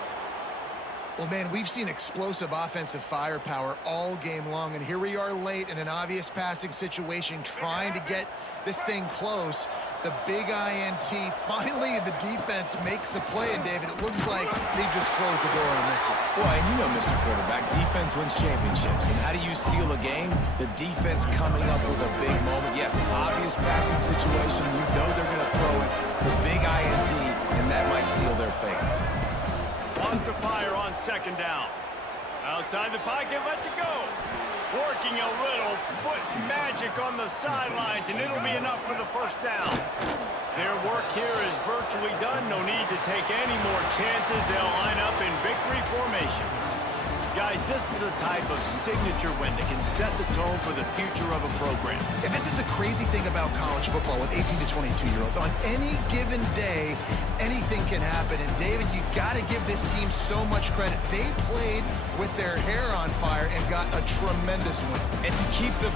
Well, man, we've seen explosive offensive firepower all game long, and here we are late in an obvious passing situation trying to get this thing close. The big INT. Finally, the defense makes a play, and David, it looks like they just closed the door on this one. Well, and you know, Mr. Quarterback, defense wins championships. And how do you seal a game? The defense coming up with a big moment. Yes, obvious passing situation. You know they're going to throw it. The big INT, and that might seal their fate. Lost the fire on second down. Outside the pocket, lets it go. Working a little foot magic on the sidelines, and it'll be enough for the first down. Their work here is virtually done. No need to take any more chances. They'll line up in victory formation. Guys, this is the type of signature win that can set the tone for the future of a program. And this is the crazy thing about college football with 18 to 22-year-olds. On any given day, anything can happen. And, David, you got to give this team so much credit. They played with their hair on fire and got a tremendous win. And to keep the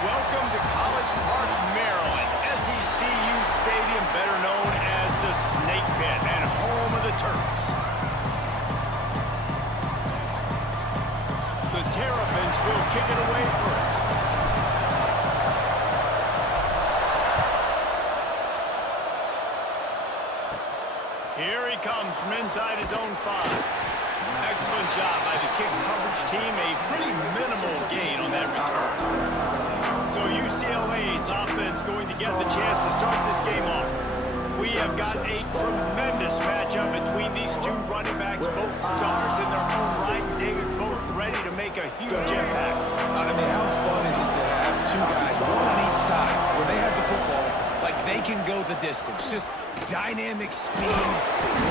Welcome to College Park, Maryland, SECU Stadium, better known as the Snake Pit and home of the Terps. The Terrapins will kick it away first. from inside his own 5. Excellent job by the kick coverage team. A pretty minimal gain on that return. So UCLA's offense going to get the chance to start this game off. We have got a tremendous matchup between these two running backs, both stars in their own right. David, both ready to make a huge impact. I mean, how fun is it to have two guys, one on each side, when they have the football, like they can go the distance. Just dynamic speed,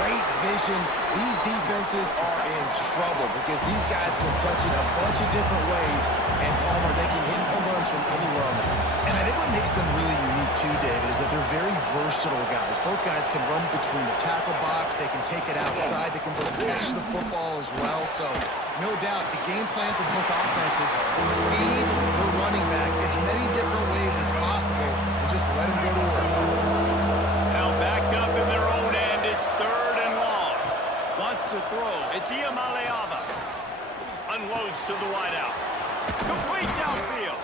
great vision. These defenses are in trouble because these guys can touch it a bunch of different ways, and Palmer, they can hit home runs from anywhere on the field. And I think what makes them really unique too, David, is that they're very versatile guys. Both guys can run between the tackle box. They can take it outside. They can both catch the football as well. So, no doubt, the game plan for both offenses, feed the running back as many different ways as possible and just let him go to work. Now backed up in their own end. It's 3rd and long. Wants to throw. It's Iamaleava. Unloads to the wideout. Complete downfield.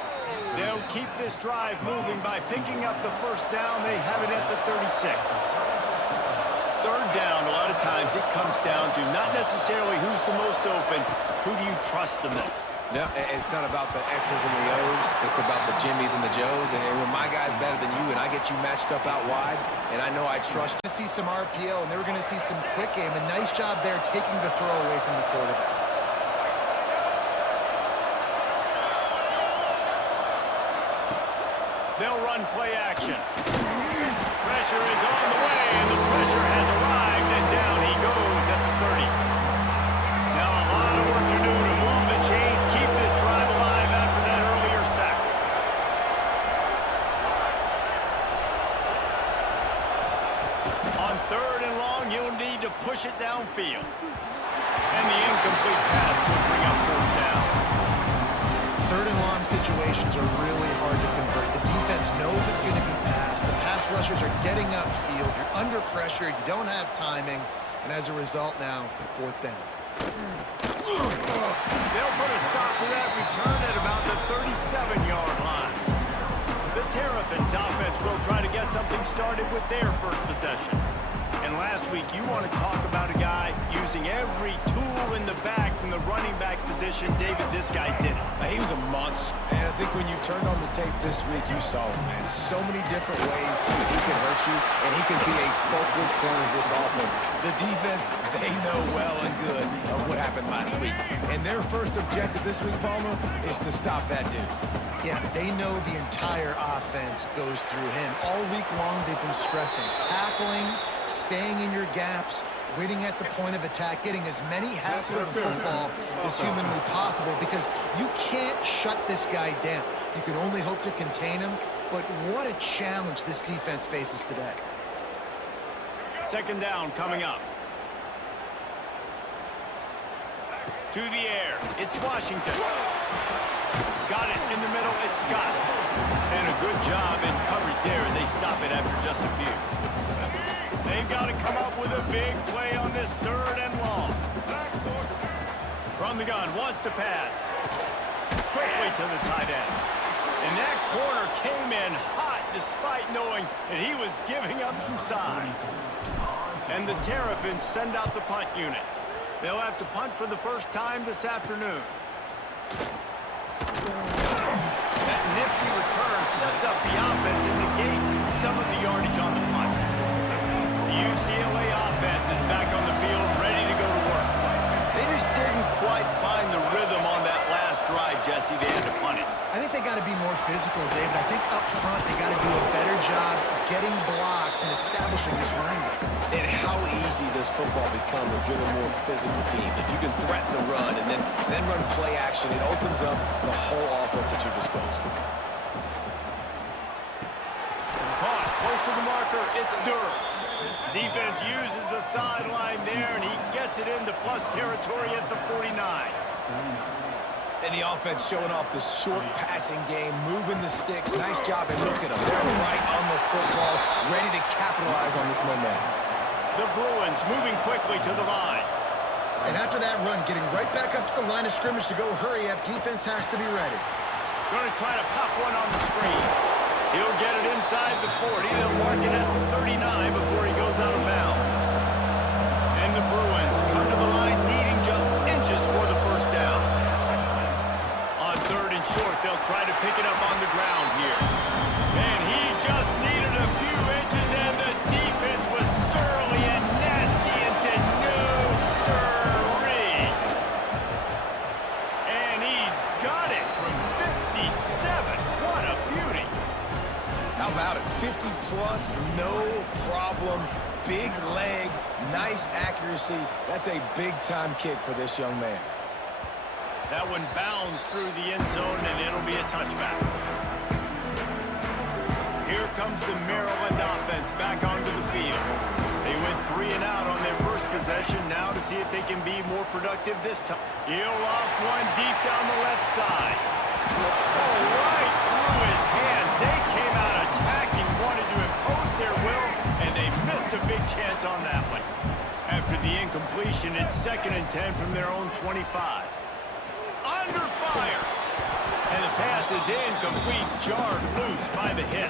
They'll keep this drive moving by picking up the first down. They have it at the 36. 3rd down, a lot of times it comes down to not necessarily who's the most open, who do you trust the most? No, it's not about the X's and the O's. It's about the Jimmies and the Joes. And when my guy's better than you and I get you matched up out wide, and I know I trust you. To see some RPO, and they were going to see some quick game. A nice job there taking the throw away from the quarterback. They'll run play action. Pressure is on the way, and the pressure has arrived, and down he goes at the 30. Now a lot of work to do to move the chains, keep this drive alive after that earlier sack. On 3rd and long, you'll need to push it downfield. And the incomplete pass will bring up 4th down. 3rd and long situations are really hard to convert. The defense knows it's going to be passed. The pass rushers are getting upfield. You're under pressure. You don't have timing. And as a result now, 4th down. They'll put a stop to that return at about the 37-yard line. The Terrapins offense will try to get something started with their first possession. And last week, you want to talk about a guy using every tool in the bag from the running back position. David, this guy did it. He was a monster. And I think when you turned on the tape this week, you saw him, man. So many different ways he can hurt you, and he can be a focal point of this offense. The defense, they know well and good of what happened last week. And their first objective this week, Palmer, is to stop that dude. Yeah, they know the entire offense goes through him. All week long, they've been stressing, tackling, staying in your gaps, waiting at the point of attack, getting as many hacks to the football as humanly possible because you can't shut this guy down. You can only hope to contain him, but what a challenge this defense faces today. 2nd down coming up. To the air. It's Washington. Got it in the middle. It's Scott. And a good job in coverage there as they stop it after just a few. They've got to come up with a big play on this 3rd and long. From the gun, wants to pass. Quickly to the tight end. And that corner came in hot despite knowing that he was giving up some size. And the Terrapins send out the punt unit. They'll have to punt for the first time this afternoon. That nifty return sets up the offense and negates some of the yardage on the punt. The UCLA offense is back on the field, ready to go to work. They just didn't quite find the rhythm on that last drive, Jesse. They had to punt it. I think they got to be more physical, David. I think up front they got to do a better job getting blocks and establishing this running game. And how easy does football become if you're the more physical team? If you can threaten the run and then run play action, it opens up the whole offense at your disposal. Caught close to the marker. It's Durham. Defense uses the sideline there, and he gets it into plus territory at the 49. And the offense showing off the short passing game, moving the sticks. Nice job, and look at them. They're right on the football, ready to capitalize on this momentum. The Bruins moving quickly to the line. And after that run, getting right back up to the line of scrimmage to go hurry up, defense has to be ready. Going to try to pop one on the screen. He'll get it inside the 40. They'll mark it at the 39 before he goes out of bounds. And the short. They'll try to pick it up on the ground here. And he just needed a few inches, and the defense was surly and nasty and said, no, sirree. And he's got it from 57. What a beauty. How about it? 50-plus, no problem. Big leg, nice accuracy. That's a big-time kick for this young man. That one bounds through the end zone, and it'll be a touchback. Here comes the Maryland offense back onto the field. They went 3 and out on their first possession. Now to see if they can be more productive this time. He'll off one deep down the left side. Oh, right through his hand. They came out attacking, wanted to impose their will, and they missed a big chance on that one. After the incompletion, it's 2nd and 10 from their own 25. Under fire. And the pass is incomplete, jarred loose by the hit.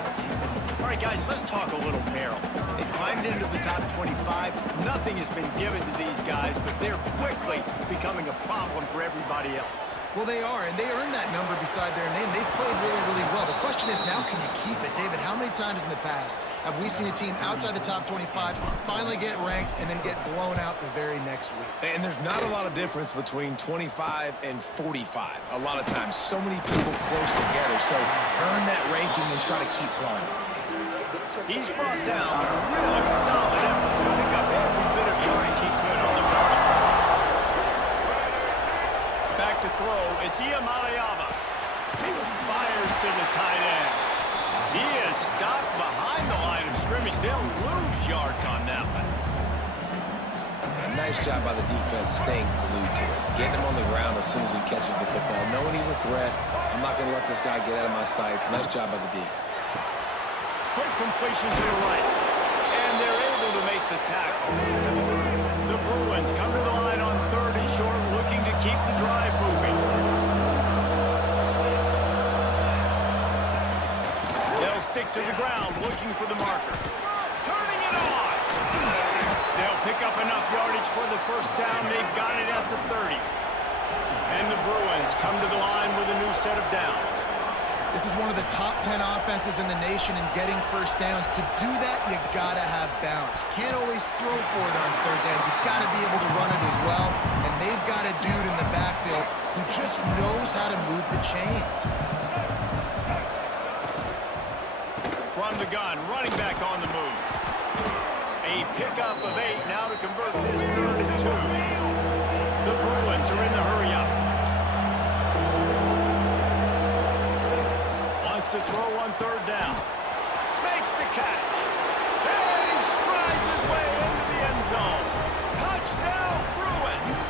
All right, guys, let's talk a little Maryland. They've climbed into the top 25. Nothing has been given to these guys, but they're quickly becoming a problem for everybody else. Well, they are, and they earned that number beside their name. They've played really, really well. The question is, now can you keep it? David, how many times in the past have we seen a team outside the top 25 finally get ranked and then get blown out the very next week? And there's not a lot of difference between 25 and 45. A lot of times, so many people close together. So earn that ranking and try to keep climbing. He's brought down with a really solid effort to pick up every bit of yardage he could on the run return. Back to throw, it's Iamaleava. Fires to the tight end. He is stopped behind the line of scrimmage. They'll lose yards on that one. And nice job by the defense staying glued to it. Getting him on the ground as soon as he catches the football. Knowing he's a threat, I'm not going to let this guy get out of my sights. Nice job by the D. Quick completion to the right. And they're able to make the tackle. The Bruins come to the line on 3rd and short, looking to keep the drive moving. They'll stick to the ground, looking for the marker. Turning it on. They'll pick up enough yardage for the first down. They've got it at the 30. And the Bruins come to the line with a new set of downs. This is one of the top 10 offenses in the nation in getting first downs. To do that, you gotta have bounce. Can't always throw for it on 3rd down. You've got to be able to run it as well. And they've got a dude in the backfield who just knows how to move the chains. From the gun, running back on the move. A pickup of 8 now to convert this 3rd and 2. The Bruins are in the hurry-up. To throw on 3rd down. Makes the catch. And he strides his way into the end zone. Touchdown, Bruins.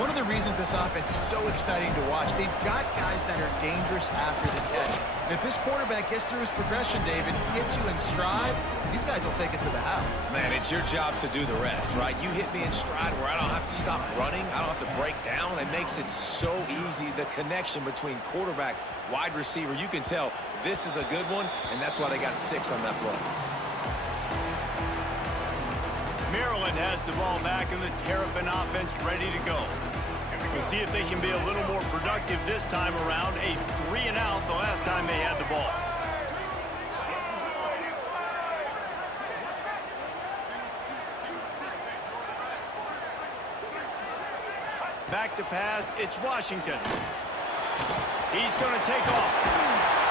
One of the reasons this offense is so exciting to watch, they've got guys that are dangerous after the catch. And if this quarterback gets through his progression, David, hits you in stride, these guys will take it to the house. Man, it's your job to do the rest, right? You hit me in stride where I don't have to stop running. I don't have to break down. It makes it so easy. The connection between quarterback, wide receiver, you can tell this is a good one, and that's why they got 6 on that play. Maryland has the ball back, and the Terrapin offense ready to go. We'll see if they can be a little more productive this time around. A 3 and out the last time they had the ball. Back to pass, it's Washington. He's going to take off.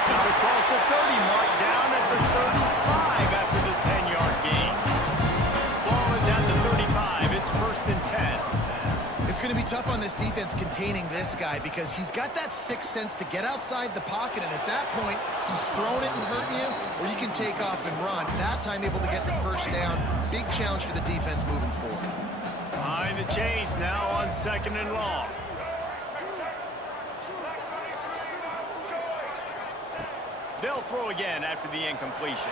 Now across the 30 mark, down at the 35 after the 10-yard gain. Ball is at the 35. It's 1st and 10. It's going to be tough on this defense containing this guy because he's got that sixth sense to get outside the pocket, and at that point, he's throwing it and hurting you, or you can take off and run. That time able to get the first down. Big challenge for the defense moving forward. Behind the chains now on 2nd and long. They'll throw again after the incompletion.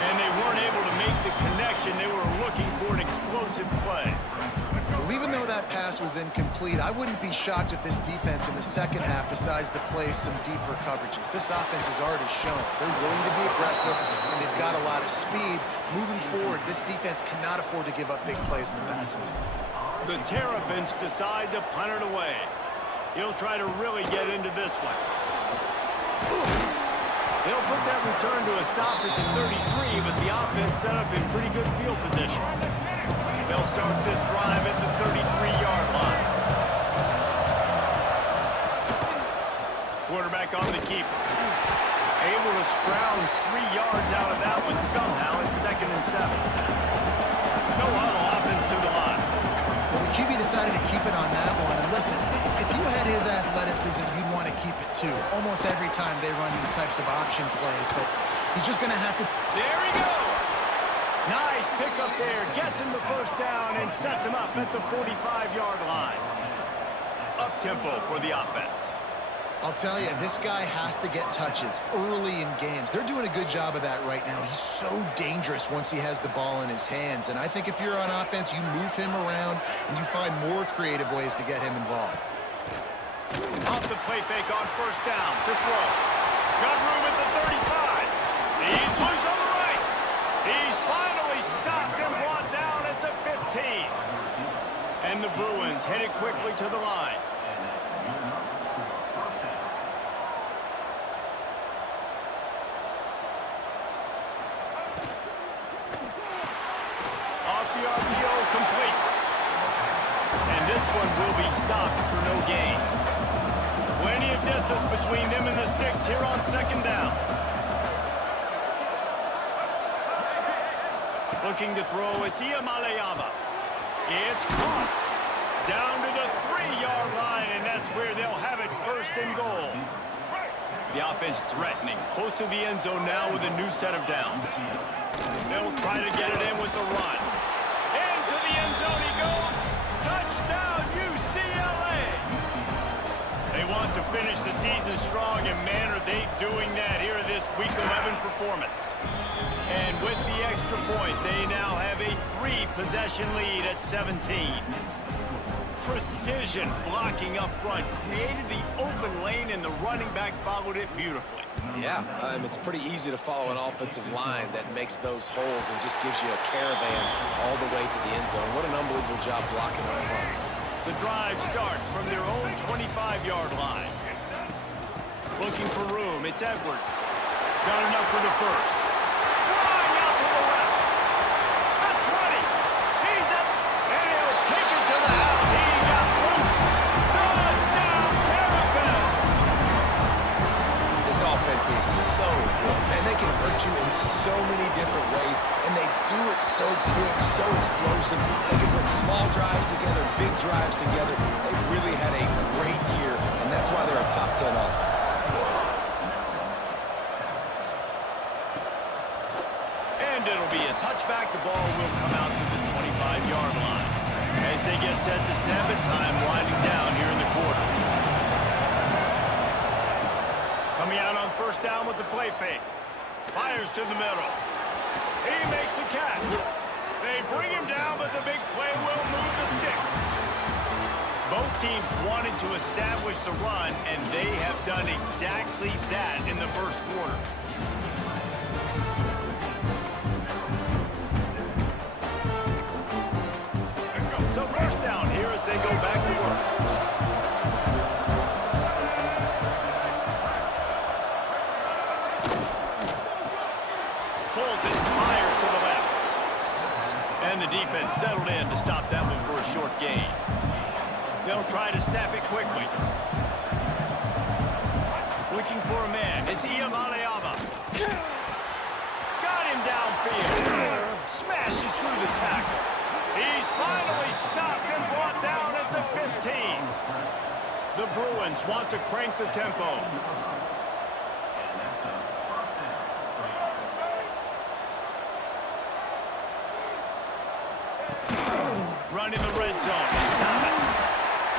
And they weren't able to make the connection. They were looking for an explosive play. Well, even though that pass was incomplete, I wouldn't be shocked if this defense in the second half decides to play some deeper coverages. This offense has already shown they're willing to be aggressive, and they've got a lot of speed. Moving forward, this defense cannot afford to give up big plays in the passing game. The Terrapins decide to punt it away. He'll try to really get into this one. They'll put that return to a stop at the 33, but the offense set up in pretty good field position. They'll start this drive at the 33-yard line. Quarterback on the keeper. Able to scrounge 3 yards out of that one somehow. It's 2nd and 7. No huddle, offense to the line. Well, the QB decided to keep it on that one. And listen, if you had his athleticism, you'd want to keep it too. Almost every time they run these types of option plays, but he's just going to have to... There he goes! Nice pickup there. Gets him the first down and sets him up at the 45-yard line. Up-tempo for the offense. I'll tell you, this guy has to get touches early in games. They're doing a good job of that right now. He's so dangerous once he has the ball in his hands. And I think if you're on offense, you move him around and you find more creative ways to get him involved. Off the play fake on first down to throw. Got room at the 35. He's loose on the right. He's finally stopped and brought down at the 15. And the Bruins headed quickly to the line. This one will be stopped for no gain. Plenty of distance between them and the sticks here on 2nd down. Looking to throw, it's Iamaleava. It's caught. Down to the 3-yard line, and that's where they'll have it, 1st and goal. The offense threatening, close to the end zone now with a new set of downs. They'll try to get it in with the run. Into the end zone he goes. Touchdown, UCLA! They want to finish the season strong, and man, are they doing that here in this Week 11 performance. And with the extra point, they now have a 3-possession lead at 17. Precision blocking up front created the open lane, and the running back followed it beautifully. Yeah, it's pretty easy to follow an offensive line that makes those holes and just gives you a caravan all the way to the end zone. What an unbelievable job blocking up front. The drive starts from their own 25-yard line. Looking for room, it's Edwards. Got enough for the first. Flying out to the left. A 20. He's up, and he'll take it to the house. He got loose. Touchdown, Carabel. This offense is so good, man. They can hurt you in so many different ways, and they do it so quick, so explosive. They can put small drives together, big drives together. They've really had a great year, and that's why they're a top 10 offense. And it'll be a touchback. The ball will come out to the 25-yard line. As they get set to snap it, time winding down here in the quarter. Coming out on first down with the play fake. Fires to the middle. He makes a catch. They bring him down, but the big play will move the sticks. Both teams wanted to establish the run, and they have done exactly that in the first quarter. So first down here as they go back to work. Pulls it, fires to the left. And the defense settled in to stop that one for a short gain. They'll try to snap it quickly. Looking for a man. It's Iamaleava. Got him downfield. Smashes through the tackle. He's finally stopped and brought down at the 15. The Bruins want to crank the tempo. Running the red zone. It's Thomas.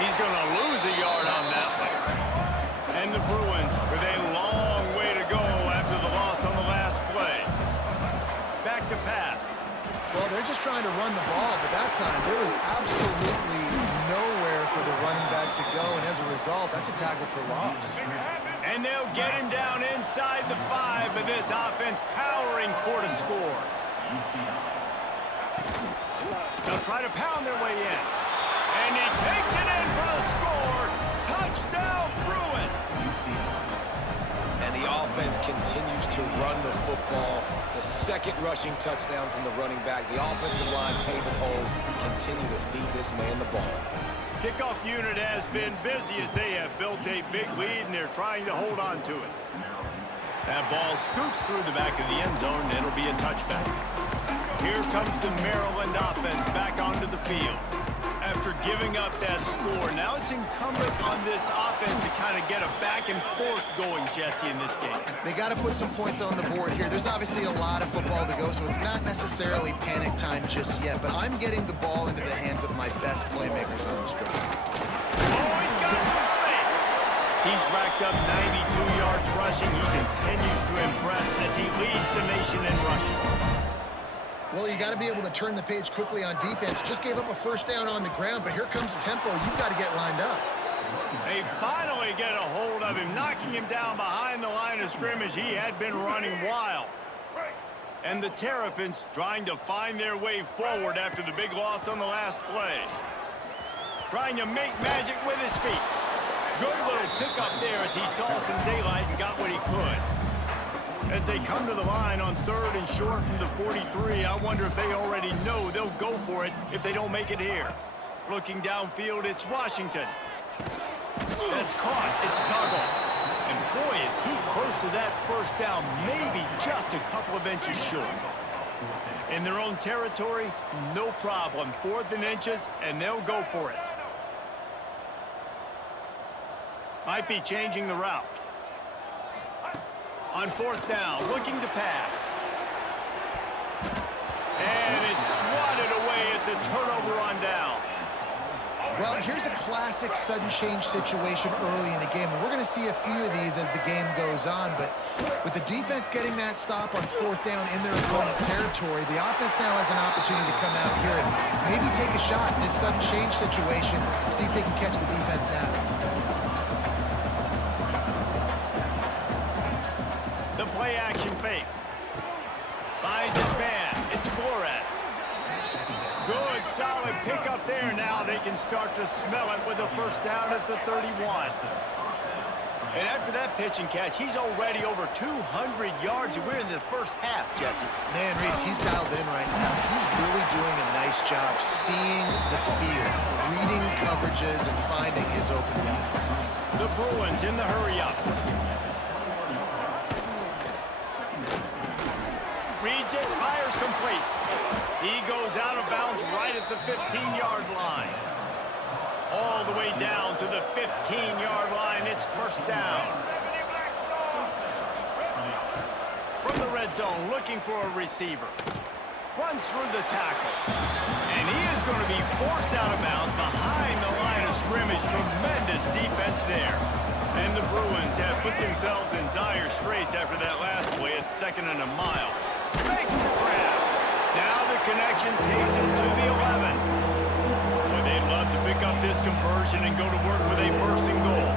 He's going to lose a yard on that one. And the Bruins with a long way to go after the loss on the last play. Back to pass. Well, they're just trying to run the ball, but that time there was absolutely nowhere for the running back to go, and as a result, that's a tackle for loss. And they'll get him down inside the 5, but this offense powering toward a score. They'll try to pound their way in. And he takes it in for the score. Touchdown! just continues to run the football. The second rushing touchdown from the running back. The offensive line paving holes continue to feed this man the ball. Kickoff unit has been busy as they have built a big lead, and they're trying to hold on to it. That ball scoots through the back of the end zone, and it'll be a touchback. Here comes the Maryland offense back onto the field. After giving up that score, now it's incumbent on this offense to kind of get a back and forth going, Jesse, in this game. They got to put some points on the board here. There's obviously a lot of football to go, so it's not necessarily panic time just yet, but I'm getting the ball into the hands of my best playmakers on this drive. Oh, he's got some space. He's racked up 92 yards rushing. He continues to impress as he leads the nation in rushing. Well, you got to be able to turn the page quickly on defense. Just gave up a first down on the ground, but here comes tempo. You've got to get lined up. They finally get a hold of him, knocking him down behind the line of scrimmage. He had been running wild. And the Terrapins trying to find their way forward after the big loss on the last play. Trying to make magic with his feet. Good little pickup there as he saw some daylight and got what he could. As they come to the line on 3rd and short from the 43, I wonder if they already know they'll go for it if they don't make it here. Looking downfield, it's Washington. That's caught. It's Tuggle. And boy, is he close to that first down, maybe just a couple of inches short. In their own territory, no problem. 4th and inches, and they'll go for it. Might be changing the route. On 4th down, looking to pass. And it's swatted away. It's a turnover on downs. Well, here's a classic sudden change situation early in the game, and we're going to see a few of these as the game goes on, but with the defense getting that stop on 4th down in their opponent territory, the offense now has an opportunity to come out here and maybe take a shot in this sudden change situation, see if they can catch the defense now. The play-action fake. Finds his man. It's Flores. Good, solid pickup there. Now they can start to smell it with a first down at the 31. And after that pitch and catch, he's already over 200 yards. And we're in the first half, Jesse. Man, Reese, he's dialed in right now. He's really doing a nice job seeing the field, reading coverages, and finding his open guy. The Bruins in the hurry-up. Reads it, fires complete. He goes out of bounds right at the 15-yard line. All the way down to the 15-yard line. It's first down. From the red zone, looking for a receiver. Runs through the tackle. And he is going to be forced out of bounds behind the line of scrimmage. Tremendous defense there. And the Bruins have put themselves in dire straits after that last play. It's 2nd and a mile. Makes the grab. Now the connection takes it to the 11. Well, they'd love to pick up this conversion and go to work with a 1st and goal.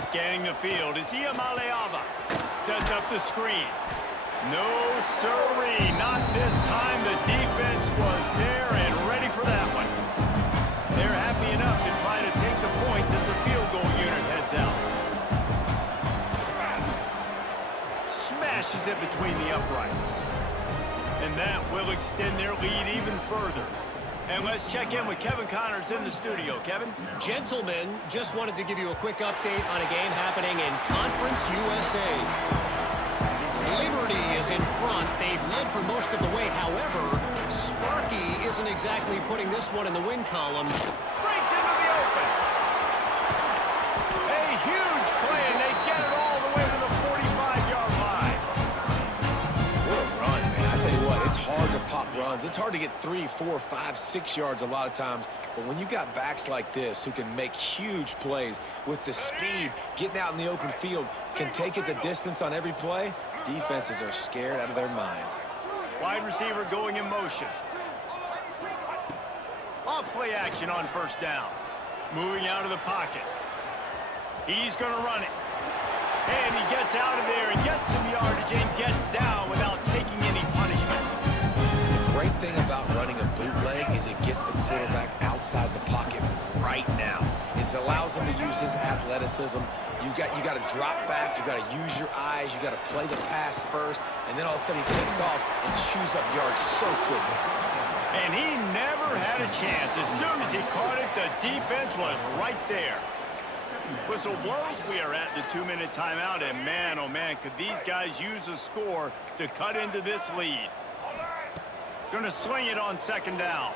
Scanning the field, it's Iamaleava. Sets up the screen. No sirree, not this time. The defense was there and ready for that one. They're happy enough to try to take the points as the field goal unit heads out. Smashes it between the uprights. And that will extend their lead even further. And let's check in with Kevin Connors in the studio. Kevin? Gentlemen, just wanted to give you a quick update on a game happening in Conference USA. Liberty is in front. They've led for most of the way. However, Sparky isn't exactly putting this one in the win column. Breaks into the open. A huge play, and they get it all the way to the 45-yard line. What a run, man. I tell you what, it's hard to pop runs. It's hard to get 3, 4, 5, 6 yards a lot of times. But when you got backs like this who can make huge plays with the speed, getting out in the open field, can take it the distance on every play, defenses are scared out of their mind. Wide receiver going in motion. Off play action on first down. Moving out of the pocket. He's going to run it. And he gets out of there and gets some yardage and gets down without taking any punishment. The great thing about running a bootleg is it gets the quarterback outside the pocket right now. It allows him to use his athleticism. You got to drop back. You got to use your eyes. You got to play the pass first, and then all of a sudden he takes off and chews up yards so quickly. And he never had a chance. As soon as he caught it, the defense was right there. Whistle blows, we are at the 2-minute timeout, and man, oh man, could these guys use a score to cut into this lead. Gonna sling it on second down.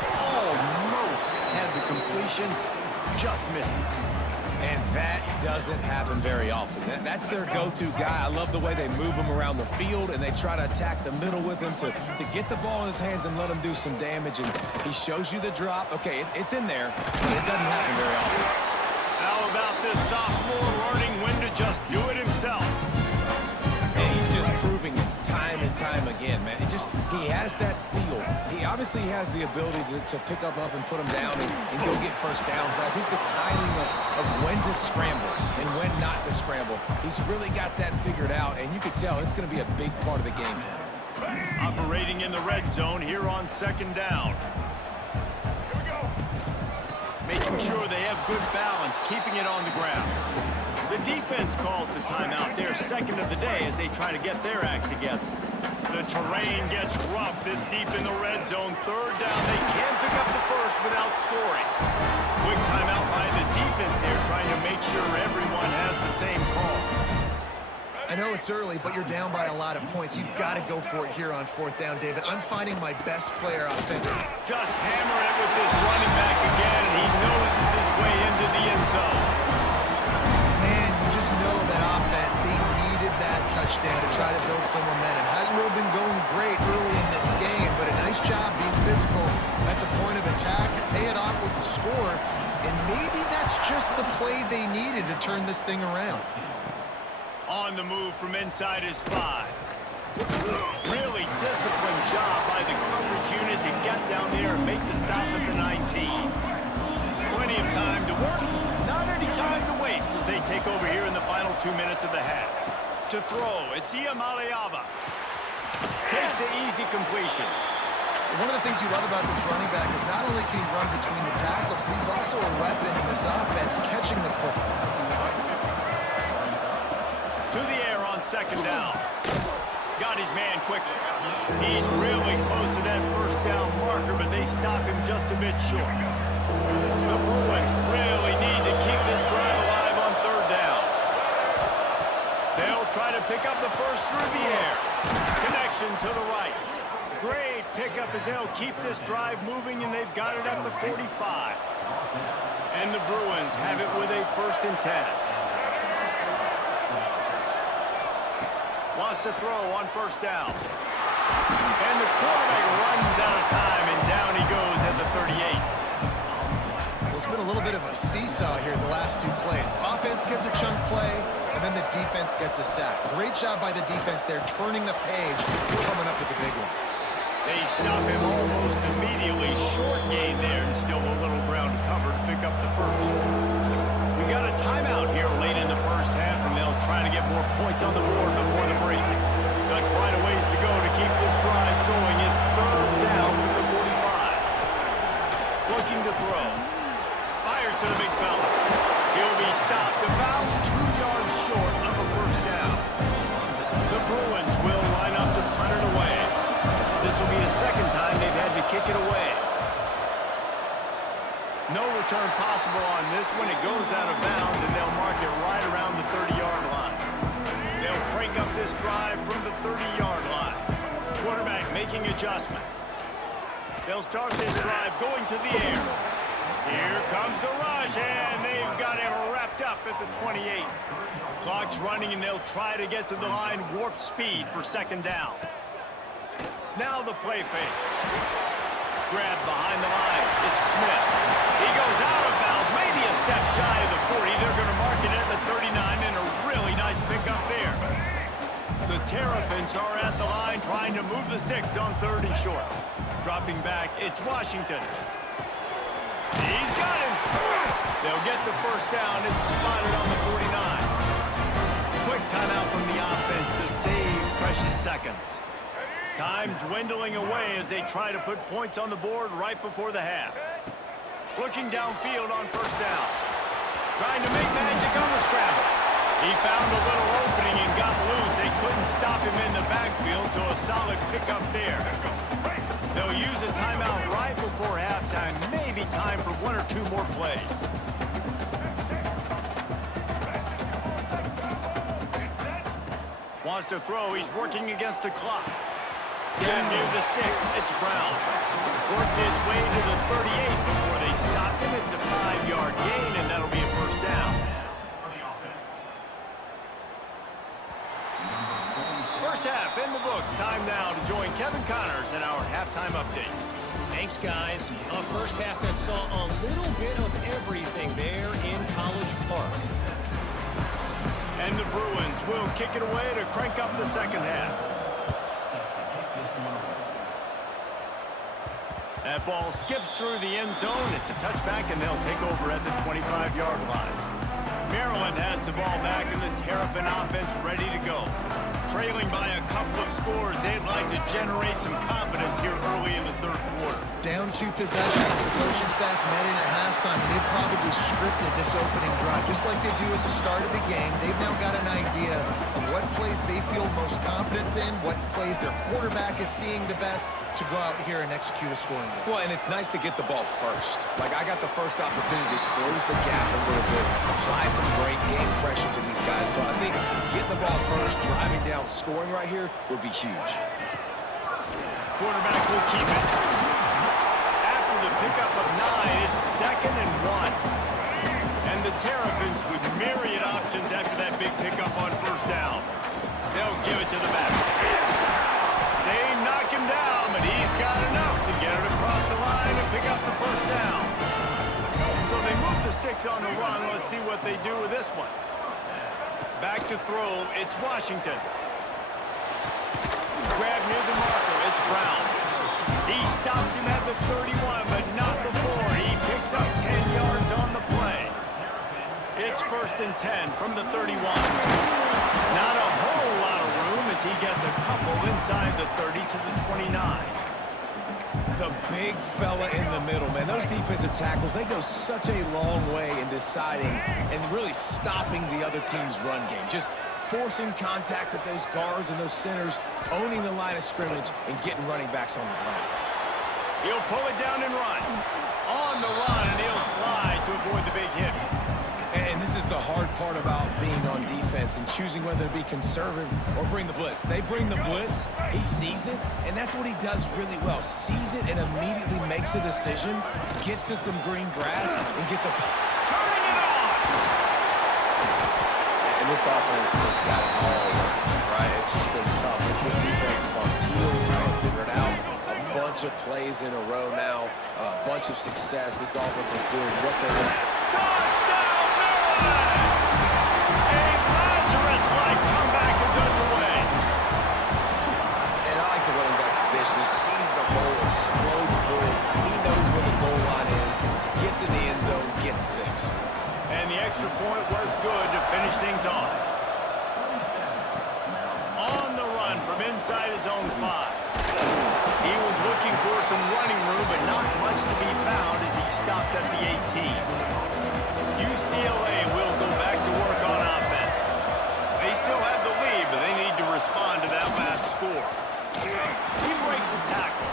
Almost had the completion, just missed it. And that doesn't happen very often. That's their go-to guy. I love the way they move him around the field, and they try to attack the middle with him to get the ball in his hands and let him do some damage. And he shows you the drop. Okay, it's in there, but it doesn't happen very often. How about this sophomore learning when to just do it himself? And he's just proving it time and time again, man. He has that feel. He obviously has the ability to pick up and put him down and go get first downs, but I think the timing of when to scramble and when not to scramble, he's really got that figured out, and you can tell it's going to be a big part of the game plan. Operating in the red zone here on second down. Here we go. Making sure they have good balance, keeping it on the ground. The defense calls the timeout, their second of the day, as they try to get their act together. The terrain gets rough this deep in the red zone. Third down, they can't pick up the first without scoring. Quick timeout by the defense there, trying to make sure everyone has the same call. I know it's early, but you're down by a lot of points. You've got to go for it here on fourth down, David. I'm finding my best player offensively. Just hammer it with this running back again, and he noses his way into the end zone. Man, you just know that offense, they needed that touchdown to try to build some momentum. Hasn't really been going great early in this game, but a nice job being physical at the point of attack and pay it off with the score. And maybe that's just the play they needed to turn this thing around. On the move from inside his 5. Really disciplined job by the coverage unit to get down there and make the stop at the 19. Plenty of time to work, not any time to waste as they take over here in the final 2 minutes of the half. To throw, it's Iamaleava. Takes the easy completion. One of the things you love about this running back is not only can he run between the tackles, but he's also a weapon in this offense, catching the football. To the air on second down. Got his man quickly. He's really close to that first down marker, but they stop him just a bit short. The Bruins really need to keep this drive alive on third down. They'll try to pick up the first through the air. Connection to the right. Great pickup as they'll keep this drive moving, and they've got it at the 45. And the Bruins have it with a 1st and 10. Wants to throw on first down. And the quarterback runs out of time, and down he goes at the 38. Well, it's been a little bit of a seesaw here the last 2 plays. Offense gets a chunk play, and then the defense gets a sack. Great job by the defense there, turning the page and coming up with the big one. They stop him almost immediately. Short gain there, and still a little ground to cover to pick up the first. We got a timeout here late in the first half, and they'll try to get more points on the board before the break. Got quite a ways to go to keep this drive going. It's third down from the 45. Looking to throw. Fires to the big fella. He'll be stopped about 2 yards short of a first down. The Bruins will line up to punt it away. This will be the second time they've had to kick it away. No return possible on this one. It goes out of bounds, and they'll mark it right around the 30-yard line. They'll crank up this drive from the 30-yard line. Quarterback making adjustments. They'll start this drive going to the air. Here comes the rush, and they've got it wrapped up at the 28. Clock's running, and they'll try to get to the line warp speed for second down. Now the play fake. Grab behind the line. It's Smith. He goes out of bounds, maybe a step shy of the 40. They're going to mark it at the 39, and a really nice pickup there. The Terrapins are at the line trying to move the sticks on 3rd and short. Dropping back, it's Washington. He's got him. They'll get the first down. It's spotted on the 49. Quick timeout from the offense to save precious seconds. Time dwindling away as they try to put points on the board right before the half. Looking downfield on first down. Trying to make magic on the scramble. He found a little opening and got loose. They couldn't stop him in the backfield, so a solid pickup there. They'll use a timeout right before halftime. Maybe time for 1 or 2 more plays. Wants to throw. He's working against the clock. Getting near the sticks. It's Brown. Worked his way to the 38 before they stopped him. It's a 5-yard gain, and that'll be a first down. First half in the books. Time now to join Kevin Connors in our halftime update. Thanks, guys. A first half that saw a little bit of everything there in College Park. And the Bruins will kick it away to crank up the second half. That ball skips through the end zone. It's a touchback, and they'll take over at the 25-yard line. Maryland has the ball back, and the Terrapin offense ready to go. Trailing by a couple of scores, they'd like to generate some confidence here early in the third quarter. Down 2 possessions, the coaching staff met in at halftime, and they've probably scripted this opening drive. Just like they do at the start of the game, they've now got an idea of what plays they feel most confident in, what plays their quarterback is seeing the best to go out here and execute a scoring goal. Well, and it's nice to get the ball first. Like, I got the first opportunity to close the gap a little bit, apply some great game pressure to these guys. So I think getting the ball first, driving down, scoring right here would be huge. Quarterback will keep it. After the pickup of 9, it's 2nd and 1. And the Terrapins with myriad options after that big pickup on first down. They'll give it to the back. They knock him down, but he's got enough to get it across the line and pick up the first down. So they move the sticks on the run. Let's see what they do with this one. Back to throw, it's Washington. Grab near the marker, it's Brown. He stops him at the 31, but not before. He picks up 10 yards on the play. It's 1st and 10 from the 31. Not a whole lot of room as he gets a couple inside the 30 to the 29. The big fella in the middle, man. Those defensive tackles, they go such a long way in deciding and really stopping the other team's run game. Just forcing contact with those guards and those centers, owning the line of scrimmage, and getting running backs on the ground. He'll pull it down and run. On the run, and he'll slide to avoid the big hit. And this is the hard part about being on defense and choosing whether to be conservative or bring the blitz. They bring the blitz, he sees it, and that's what he does really well. Sees it and immediately makes a decision, gets to some green grass, and gets a... Turning it on! And this offense has got it all working, right? It's just been tough. This defense is on heels, trying to figure it out. A bunch of plays in a row now, a bunch of success. This offense is doing what they want. Touchdown! A Lazarus-like comeback is underway. And I like the running back's vision. He sees the hole, explodes through it. He knows where the goal line is, gets in the end zone, gets 6. And the extra point was good to finish things off. On the run from inside his own 5. He was looking for some running room, but not much to be found as he stopped at the 18. UCLA will go back to work on offense. They still have the lead, but they need to respond to that last score. He breaks a tackle.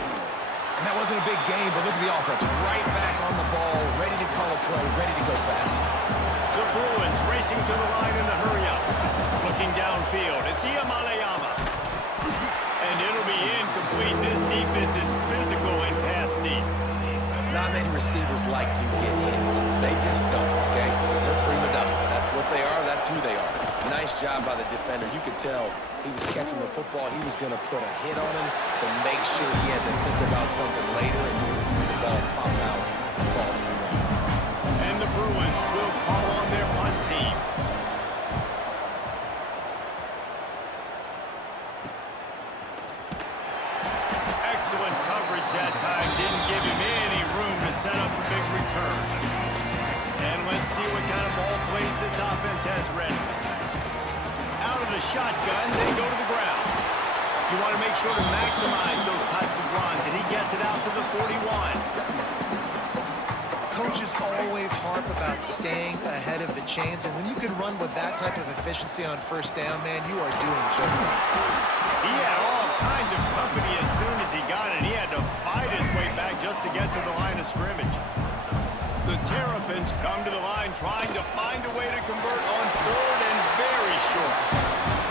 And that wasn't a big game, but look at the offense. Right back on the ball, ready to call a play, ready to go fast. The Bruins racing to the line in the hurry-up. Looking downfield, it's Malayama. And it'll be incomplete. This defense is physical and pass deep. Not many receivers like to get hit. They just don't, okay? They're prima donnas. That's what they are. That's who they are. Nice job by the defender. You could tell he was catching the football. He was going to put a hit on him to make sure he had to think about something later, and you would see the ball pop out and fall to the ground. And the Bruins will call on their punt team. Excellent coverage that time. Didn't give him any room to set up a big return. And let's see what kind of ball plays this offense has ready. Out of the shotgun, they go to the ground. You want to make sure to maximize those types of runs, and he gets it out to the 41. coaches always harp about staying ahead of the chains, and when you can run with that type of efficiency on first down, man, you are doing just that. He had all kinds of company as soon as he got it. He had to fight his way back just to get to the line of scrimmage. The Terrapins come to the line trying to find a way to convert on 3rd and very short.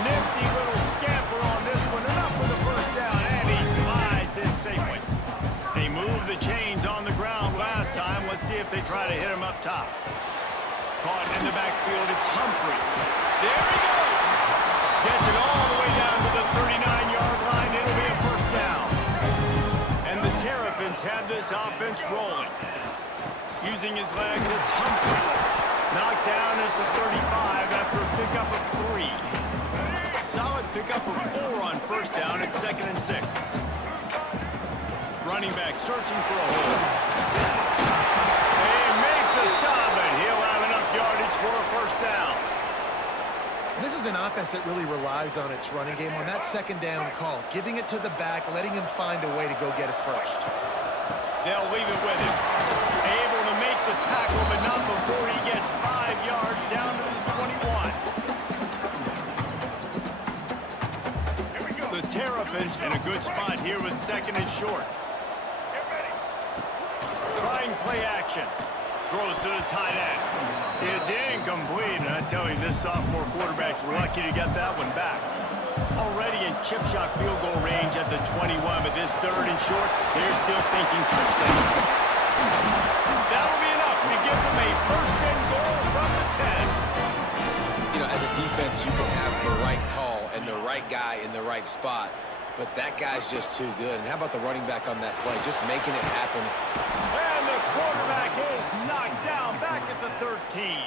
Nifty little scamper on this one, enough for the first down, and he slides in safely. They moved the chains on the ground last time. Let's see if they try to hit him up top. Caught in the backfield, it's Humphrey. There he goes! Gets it all the way down to the 39-yard line. It'll be a first down. And the Terrapins have this offense rolling. Using his legs, it's Humphrey. Knocked down at the 35 after a pickup of 3. Solid pickup of 4 on first down at 2nd and 6. Running back searching for a hole. They make the stop, and he'll have enough yardage for a first down. This is an offense that really relies on its running game on that second down call, giving it to the back, letting him find a way to go get it first. They'll leave it with him. Able to make the tackle, but not before he gets 5 yards down to the 21. The Terrapins in a good spot here with 2nd and short. Trying play action. Throws to the tight end. It's incomplete, and I tell you, this sophomore quarterback's lucky to get that one back. Already in chip shot field goal range at the 21, but this 3rd and short, they're still thinking touchdown. That'll be enough to give them a first and goal from the 10. You know, as a defense, you can have the right call and the right guy in the right spot, but that guy's just too good. And how about the running back on that play, just making it happen? And the quarterback is knocked down back at the 13.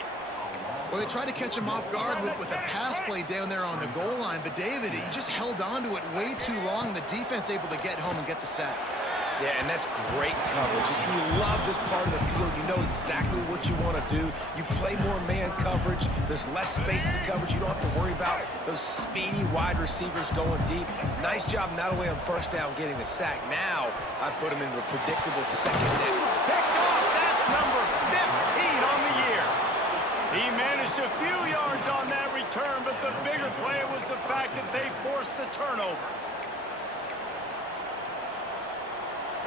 Well, they tried to catch him off guard with a pass play down there on the goal line, but David, he just held on to it way too long. The defense able to get home and get the sack. Yeah, and that's great coverage. And you love this part of the field. You know exactly what you want to do. You play more man coverage. There's less space to coverage. You don't have to worry about those speedy wide receivers going deep. Nice job not only on first down getting the sack. Now I put him into a predictable second down. Picked off. That's number 15 on the year. He managed a few yards on that return, but the bigger play was the fact that they forced the turnover.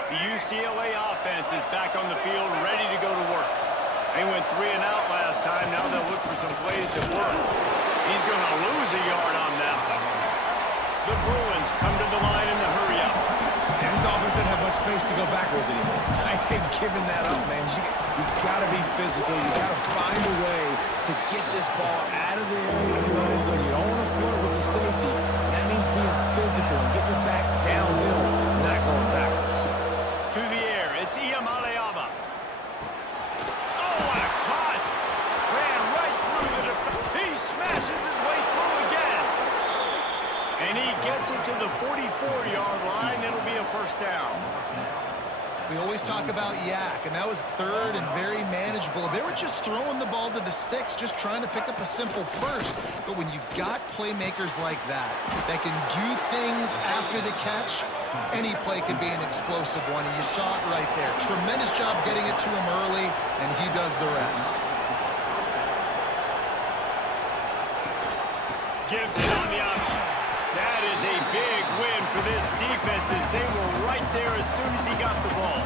The UCLA offense is back on the field, ready to go to work. They went 3 and out last time. Now they'll look for some plays that work. He's going to lose a yard on that one. The Bruins come to the line in the hurry up. And this offense doesn't have much space to go backwards anymore. I think giving that up, man, you got to be physical. You got to find a way to get this ball out of the area of the run zone. You don't want to flirt with the safety. That means being physical and getting it back downhill, not going backwards. To the air, it's Iamaleava. Oh, what a cut! Ran right through the defense. He smashes his way through again. And he gets it to the 44-yard line. It'll be a first down. We always talk about Yak, and that was 3rd and very manageable. They were just throwing the ball to the sticks, just trying to pick up a simple first. But when you've got playmakers like that can do things after the catch, any play could be an explosive one, and you saw it right there. Tremendous job getting it to him early, and he does the rest. Gives it on the option. That is a big win for this defense as they were right there as soon as he got the ball.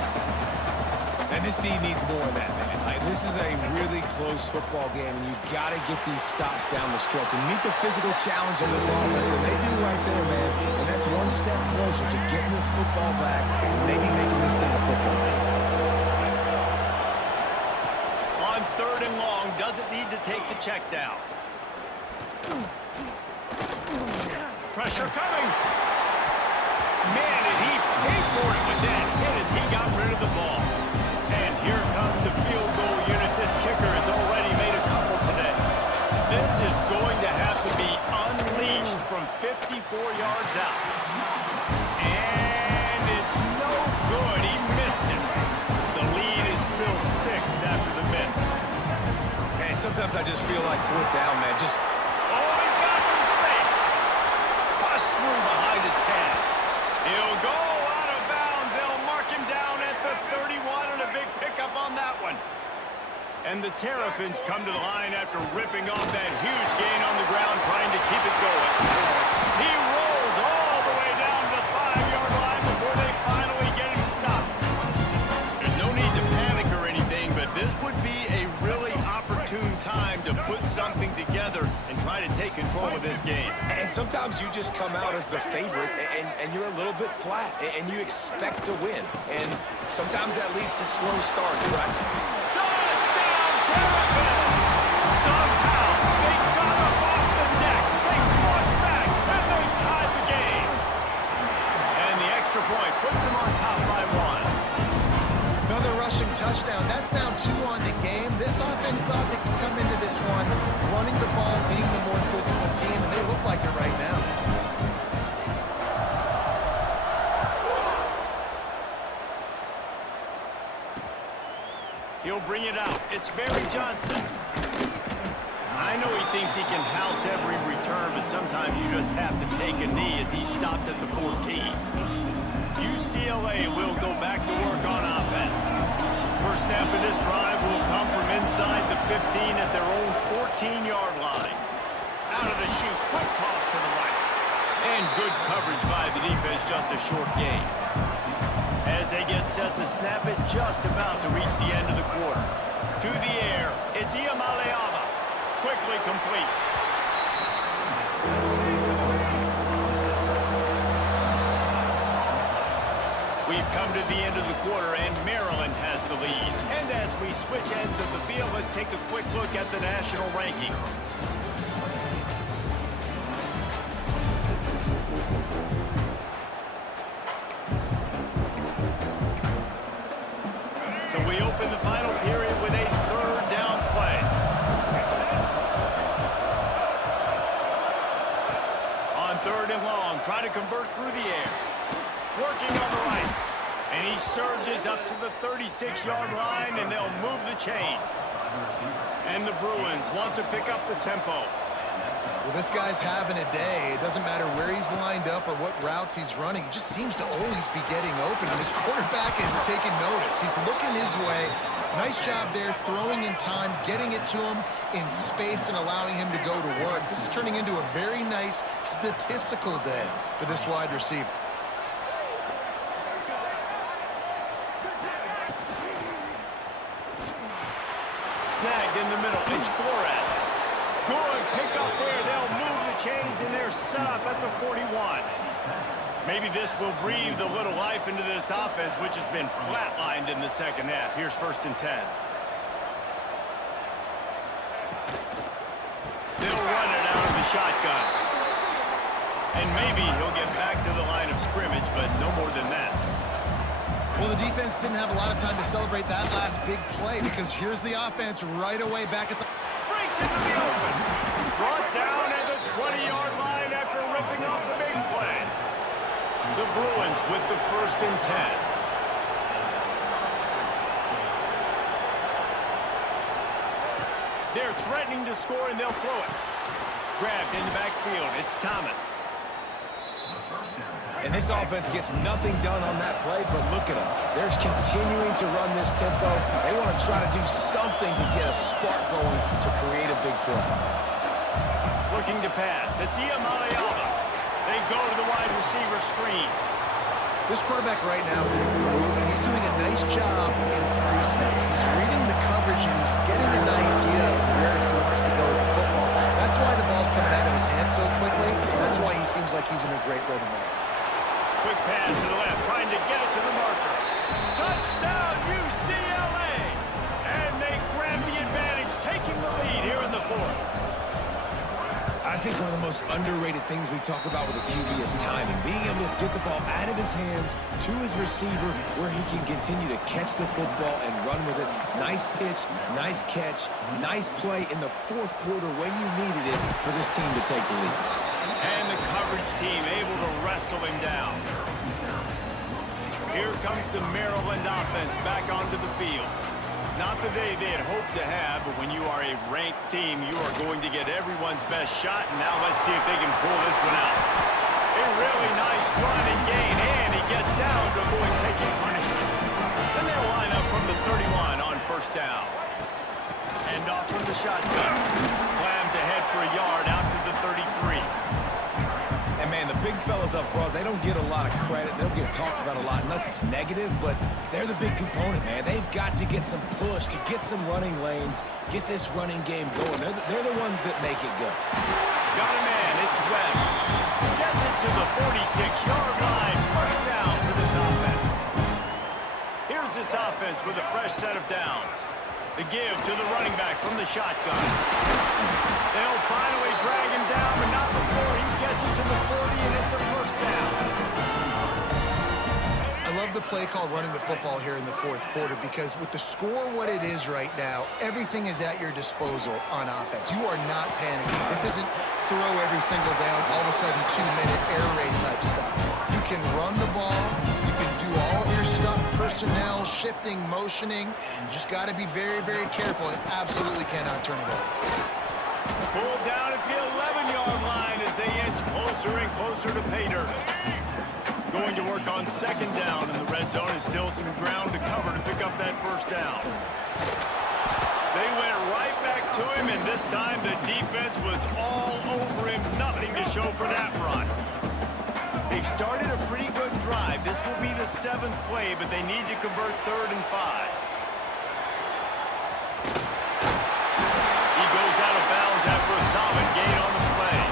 And this team needs more of that, man. This is a really close football game, and you got to get these stops down the stretch and meet the physical challenge of this offense, and they do right there, man. And that's one step closer to getting this football back and maybe making this thing a football game. On 3rd and long, doesn't need to take the check down. Pressure coming. Man, did he pay for it with that hit as he got rid of the ball. And here comes the field goal unit. This kicker has already made a couple today. This is going to have to be unleashed from 54 yards out. And it's no good. He missed it. The lead is still 6 after the miss. And sometimes I just feel like 4th down, man. Just he's got some space. Bust through behind his pad. He'll go out of bounds. They'll mark him down at the 31 and a big pickup on that one. And the Terrapins come to the line after ripping off that huge gain on the ground, trying to keep it going. He rolls all the way down to the 5-yard line before they finally get him stopped. There's no need to panic or anything, but this would be a really opportune time to put something together and try to take control of this game. And sometimes you just come out as the favorite, and you're a little bit flat, and you expect to win. And sometimes that leads to slow starts, right? Somehow, they got up off the deck, they fought back, and they tied the game. And the extra point puts them on top by 1. Another rushing touchdown. That's now 2 on the game. This offense thought they could come into this one running the ball, being the more physical team, and they look like it right now. He'll bring it out. It's Barry Johnson. I know he thinks he can house every return, but sometimes you just have to take a knee as he stopped at the 14. UCLA will go back to work on offense. First snap of this drive will come from inside the 15 at their own 14-yard line. Out of the chute, quick toss to the right. And good coverage by the defense, just a short gain. As they get set to snap it, just about to reach the end of the quarter. To the air, it's Iamaleava. Quickly complete. We've come to the end of the quarter, and Maryland has the lead. And as we switch ends of the field, let's take a quick look at the national rankings. So we open the final period with a 3rd down play. On 3rd and long, try to convert through the air. Working on the right. And he surges up to the 36-yard line, and they'll move the chains. And the Bruins want to pick up the tempo. Well, this guy's having a day. It doesn't matter where he's lined up or what routes he's running. He just seems to always be getting open, and his quarterback is taking notice. He's looking his way. Nice job there, throwing in time, getting it to him in space and allowing him to go to work. This is turning into a very nice statistical day for this wide receiver. Snagged in the middle. It's Flores. Good pick up there. They'll move the chains, and they're set up at the 41. Maybe this will breathe a little life into this offense, which has been flatlined in the second half. Here's 1st and 10. They'll run it out of the shotgun. And maybe he'll get back to the line of scrimmage, but no more than that. Well, the defense didn't have a lot of time to celebrate that last big play because here's the offense right away back at the... Breaks into the open. Brought down at the 20-yard line after ripping off the big play. The Bruins with the 1st and 10. They're threatening to score, and they'll throw it. Grabbed in the backfield. It's Thomas. And this offense gets nothing done on that play, but look at them. They're continuing to run this tempo. They want to try to do something to get a spark going to create a big play. Looking to pass. It's Iamaleava. They go to the wide receiver screen. This quarterback right now is in a groove, and he's doing a nice job in pre-snap. He's reading the coverage, and he's getting an idea of where he wants to go with the football. That's why the ball's coming out of his hands so quickly. That's why he seems like he's in a great rhythm right now. Quick pass to the left, trying to get it to the marker. Touchdown, UCLA! And they grab the advantage, taking the lead here in the 4th. I think one of the most underrated things we talk about with a QB is timing. Being able to get the ball out of his hands to his receiver where he can continue to catch the football and run with it. Nice pitch, nice catch, nice play in the 4th quarter when you needed it for this team to take the lead. And the coverage team able to wrestle him down. Here comes the Maryland offense back onto the field. Not the day they had hoped to have, but when you are a ranked team, you are going to get everyone's best shot. And now let's see if they can pull this one out. A really nice run and gain, and he gets down to avoid taking punishment. Then they'll line up from the 31 on 1st down. the shotgun. Slams ahead for a yard out to the 33. And, man, the big fellas up front, they don't get a lot of credit. They'll get talked about a lot unless it's negative, but they're the big component, man. They've got to get some push, to get some running lanes, get this running game going. They're the ones that make it go. Got a man. It's Webb. Gets it to the 46-yard line. First down for this offense. Here's this offense with a fresh set of downs. The give to the running back from the shotgun. They'll finally drag him down, but not before he gets it to the 40, and it's a first down. I love the play called running the football here in the fourth quarter because with the score what it is right now, everything is at your disposal on offense. You are not panicking. This isn't throw every single down, all of a sudden 2-minute air raid type stuff. You can run the ball. You can do all of your stuff, personnel, shifting, motioning. You just got to be very, very careful and absolutely cannot turn it over. Pulled down at the 11-yard line as they inch closer and closer to pay dirt. Going to work on second down in the red zone and still some ground to cover to pick up that first down. They went right back to him, and this time the defense was all over him. Nothing to show for that run. They've started a pretty good drive. This will be the 7th play, but they need to convert 3rd and 5. He goes out of bounds after a solid gain on the play.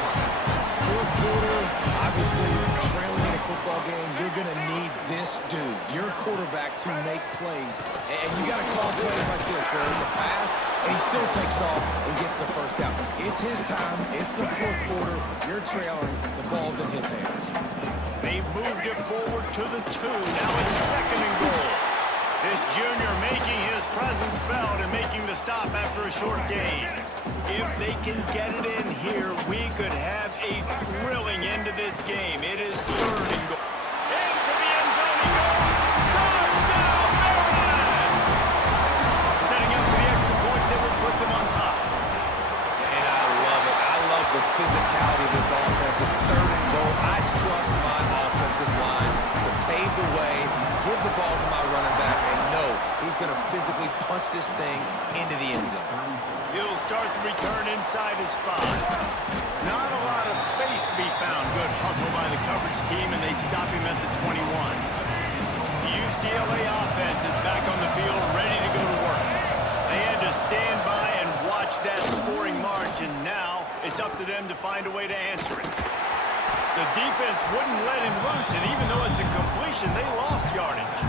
Fourth quarter, obviously trailing in a football game, you're going to need this dude, your quarterback, to make plays. And you got to call plays like this where it's a pass and he still takes off and gets the first down. It's his time. It's the fourth quarter. You're trailing. The ball's in his hands. They've moved it forward to the 2. Now it's 2nd and goal. This junior making his presence felt and making the stop after a short gain. If they can get it in here, we could have a thrilling end to this game. It is 3rd and goal. Into the end zone he goes. Touchdown, Maryland! Setting up for the extra point that will put them on top. And I love it. I love the physicality of this offense. It's 3rd and goal. I trust my offensive line to pave the way, give the ball to my running back, and know he's going to physically punch this thing into the end zone. He'll start the return inside his 5. Not a lot of space to be found. Good hustle by the coverage team, and they stop him at the 21. The UCLA offense is back on the field, ready to go to work. They had to stand by and watch that scoring march, and now it's up to them to find a way to answer it. The defense wouldn't let him loose, and even though it's a completion, they lost yardage.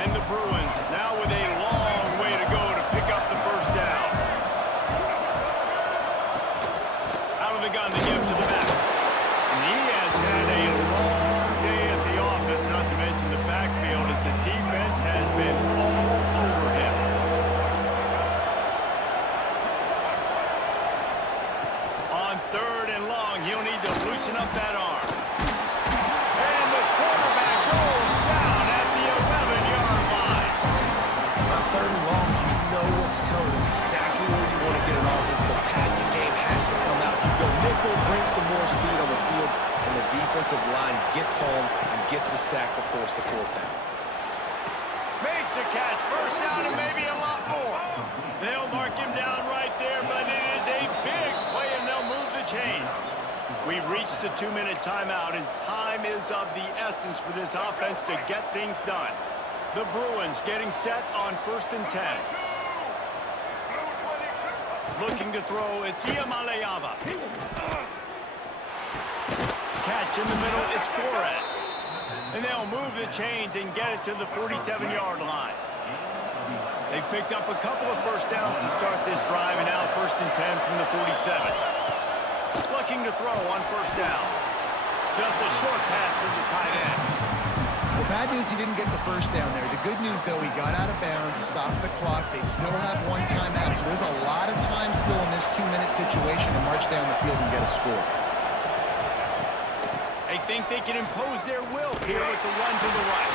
And the Bruins now with a long way to go to pick up the first down. Out of the gun, the give to the back. And he has had a long day at the office, not to mention the backfield, as the defense has been all over him. On 3rd and long, he'll need to loosen up that arm. And the quarterback goes down at the 11-yard line. On 3rd and long, you know what's coming. It's exactly where you want to get an offense. The passing game has to come out. You go nickel, bring some more speed on the field, and the defensive line gets home and gets the sack to force the 4th down. Makes a catch, first down, and maybe a lot more. They'll mark him down right there, but it is a big play, and they'll move the chains. We've reached the 2-minute timeout, and time is of the essence for this offense to get things done. The Bruins getting set on 1st and 10. Looking to throw, it's Iamaleava. Catch in the middle, it's Flores. And they'll move the chains and get it to the 47-yard line. They've picked up a couple of first downs to start this drive, and now 1st and 10 from the 47. Looking to throw on 1st down. Just a short pass to the tight end. Well, bad news he didn't get the first down there. The good news, though, he got out of bounds, stopped the clock. They still have 1 timeout, so there's a lot of time still in this 2-minute situation to march down the field and get a score. They think they can impose their will here with the run to the right.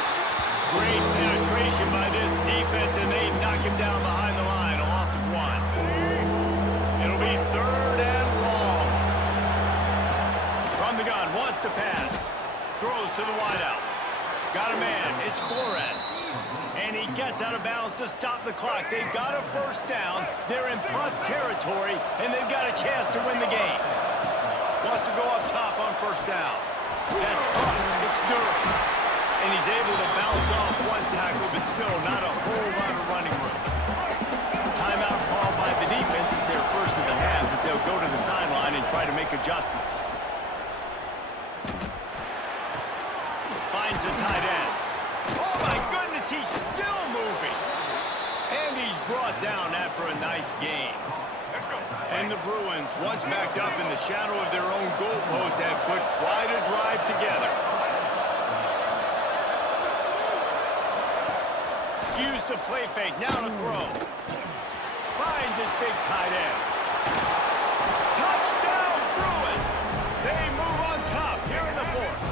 Great penetration by this defense, and they knock him down behind the line. A loss of 1. It'll be 3rd and long. From the gun, wants to pass. Throws to the wideout. Got a man. It's Flores. And he gets out of bounds to stop the clock. They've got a first down. They're in plus territory, and they've got a chance to win the game. Wants to go up top on first down. That's caught. It's Durham. And he's able to bounce off one tackle, but still not a whole lot of running room. Timeout called by the defense is their first of the half as they'll go to the sideline and try to make adjustments. Finds the tight end. Oh, my goodness, he's still moving. And he's brought down after a nice gain. And the Bruins, once backed up in the shadow of their own goalpost, have put quite a drive together. Use the play fake, now to throw. Finds his big tight end. Touchdown, Bruins! They move on top here in the fourth.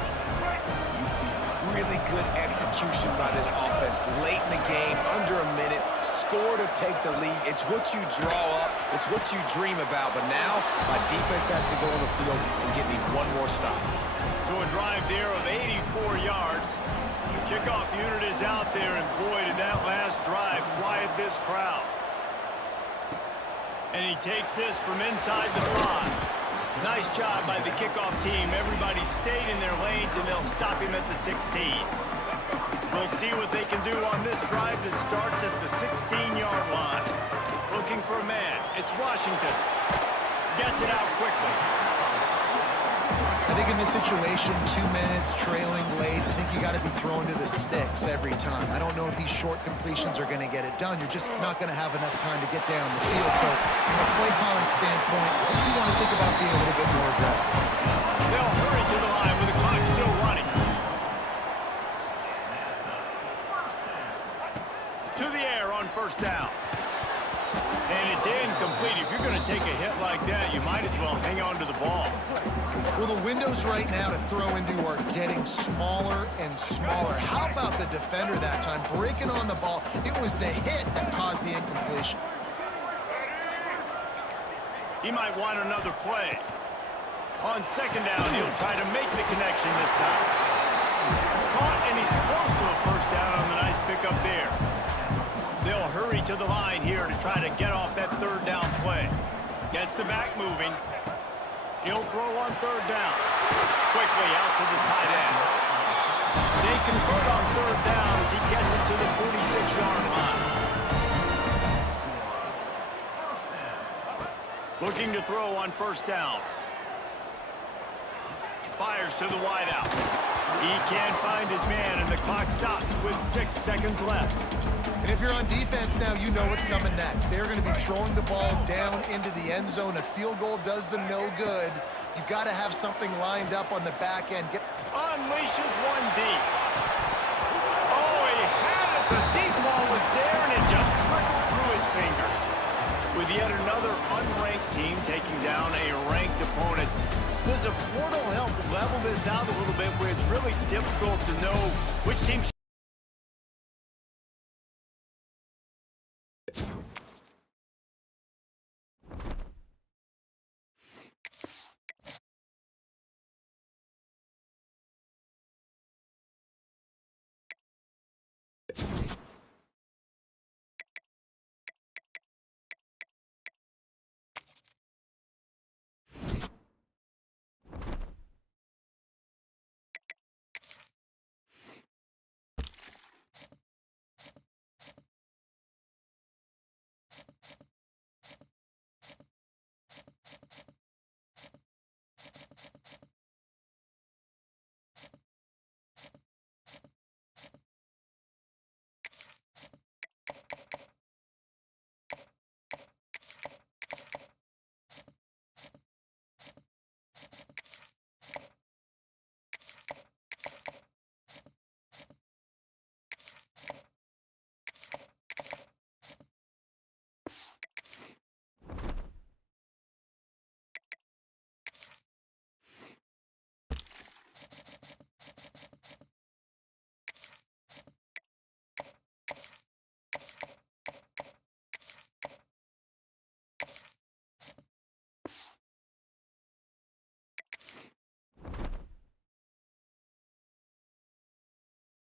Really good execution by this offense late in the game, under a minute, score to take the lead. It's what you draw up, it's what you dream about, but now my defense has to go on the field and get me one more stop. So a drive there of 84 yards. The kickoff unit is out there, and boy, did that last drive quiet this crowd. And he takes this from inside the 5. Nice job by the kickoff team. Everybody stayed in their lanes, and they'll stop him at the 16. We'll see what they can do on this drive that starts at the 16-yard line. Looking for a man. It's Washington. Gets it out quickly. I think in this situation, 2 minutes, trailing late, I think you got to be throwing to the sticks every time. I don't know if these short completions are going to get it done. You're just not going to have enough time to get down the field. So from a play calling standpoint, I think you want to think about being a little bit more aggressive. They'll hurry to the line with the clock still running. To the air on first down. And it's incomplete. If you're going to take a hit like that, you might as well hang on to the ball. Well, the windows right now to throw into are getting smaller and smaller. How about the defender that time breaking on the ball? It was the hit that caused the incompletion. He might want another play. On second down, he'll try to make the connection this time. Caught, and he's close to a first down on the nice pickup there. They'll hurry to the line here to try to get off that third down play. Gets the back moving. He'll throw on third down. Quickly out to the tight end. They convert on third down as he gets it to the 46-yard line. Looking to throw on first down. Fires to the wideout. He can't find his man, and the clock stops with 6 seconds left. And if you're on defense now, you know what's coming next. They're going to be throwing the ball down into the end zone. A field goal does them no good. You've got to have something lined up on the back end. Unleashes one deep. Oh, he had it. The deep ball was there, and it just trickled through his fingers. With yet another unranked team taking down a ranked opponent, does a portal help level this out a little bit where it's really difficult to know which team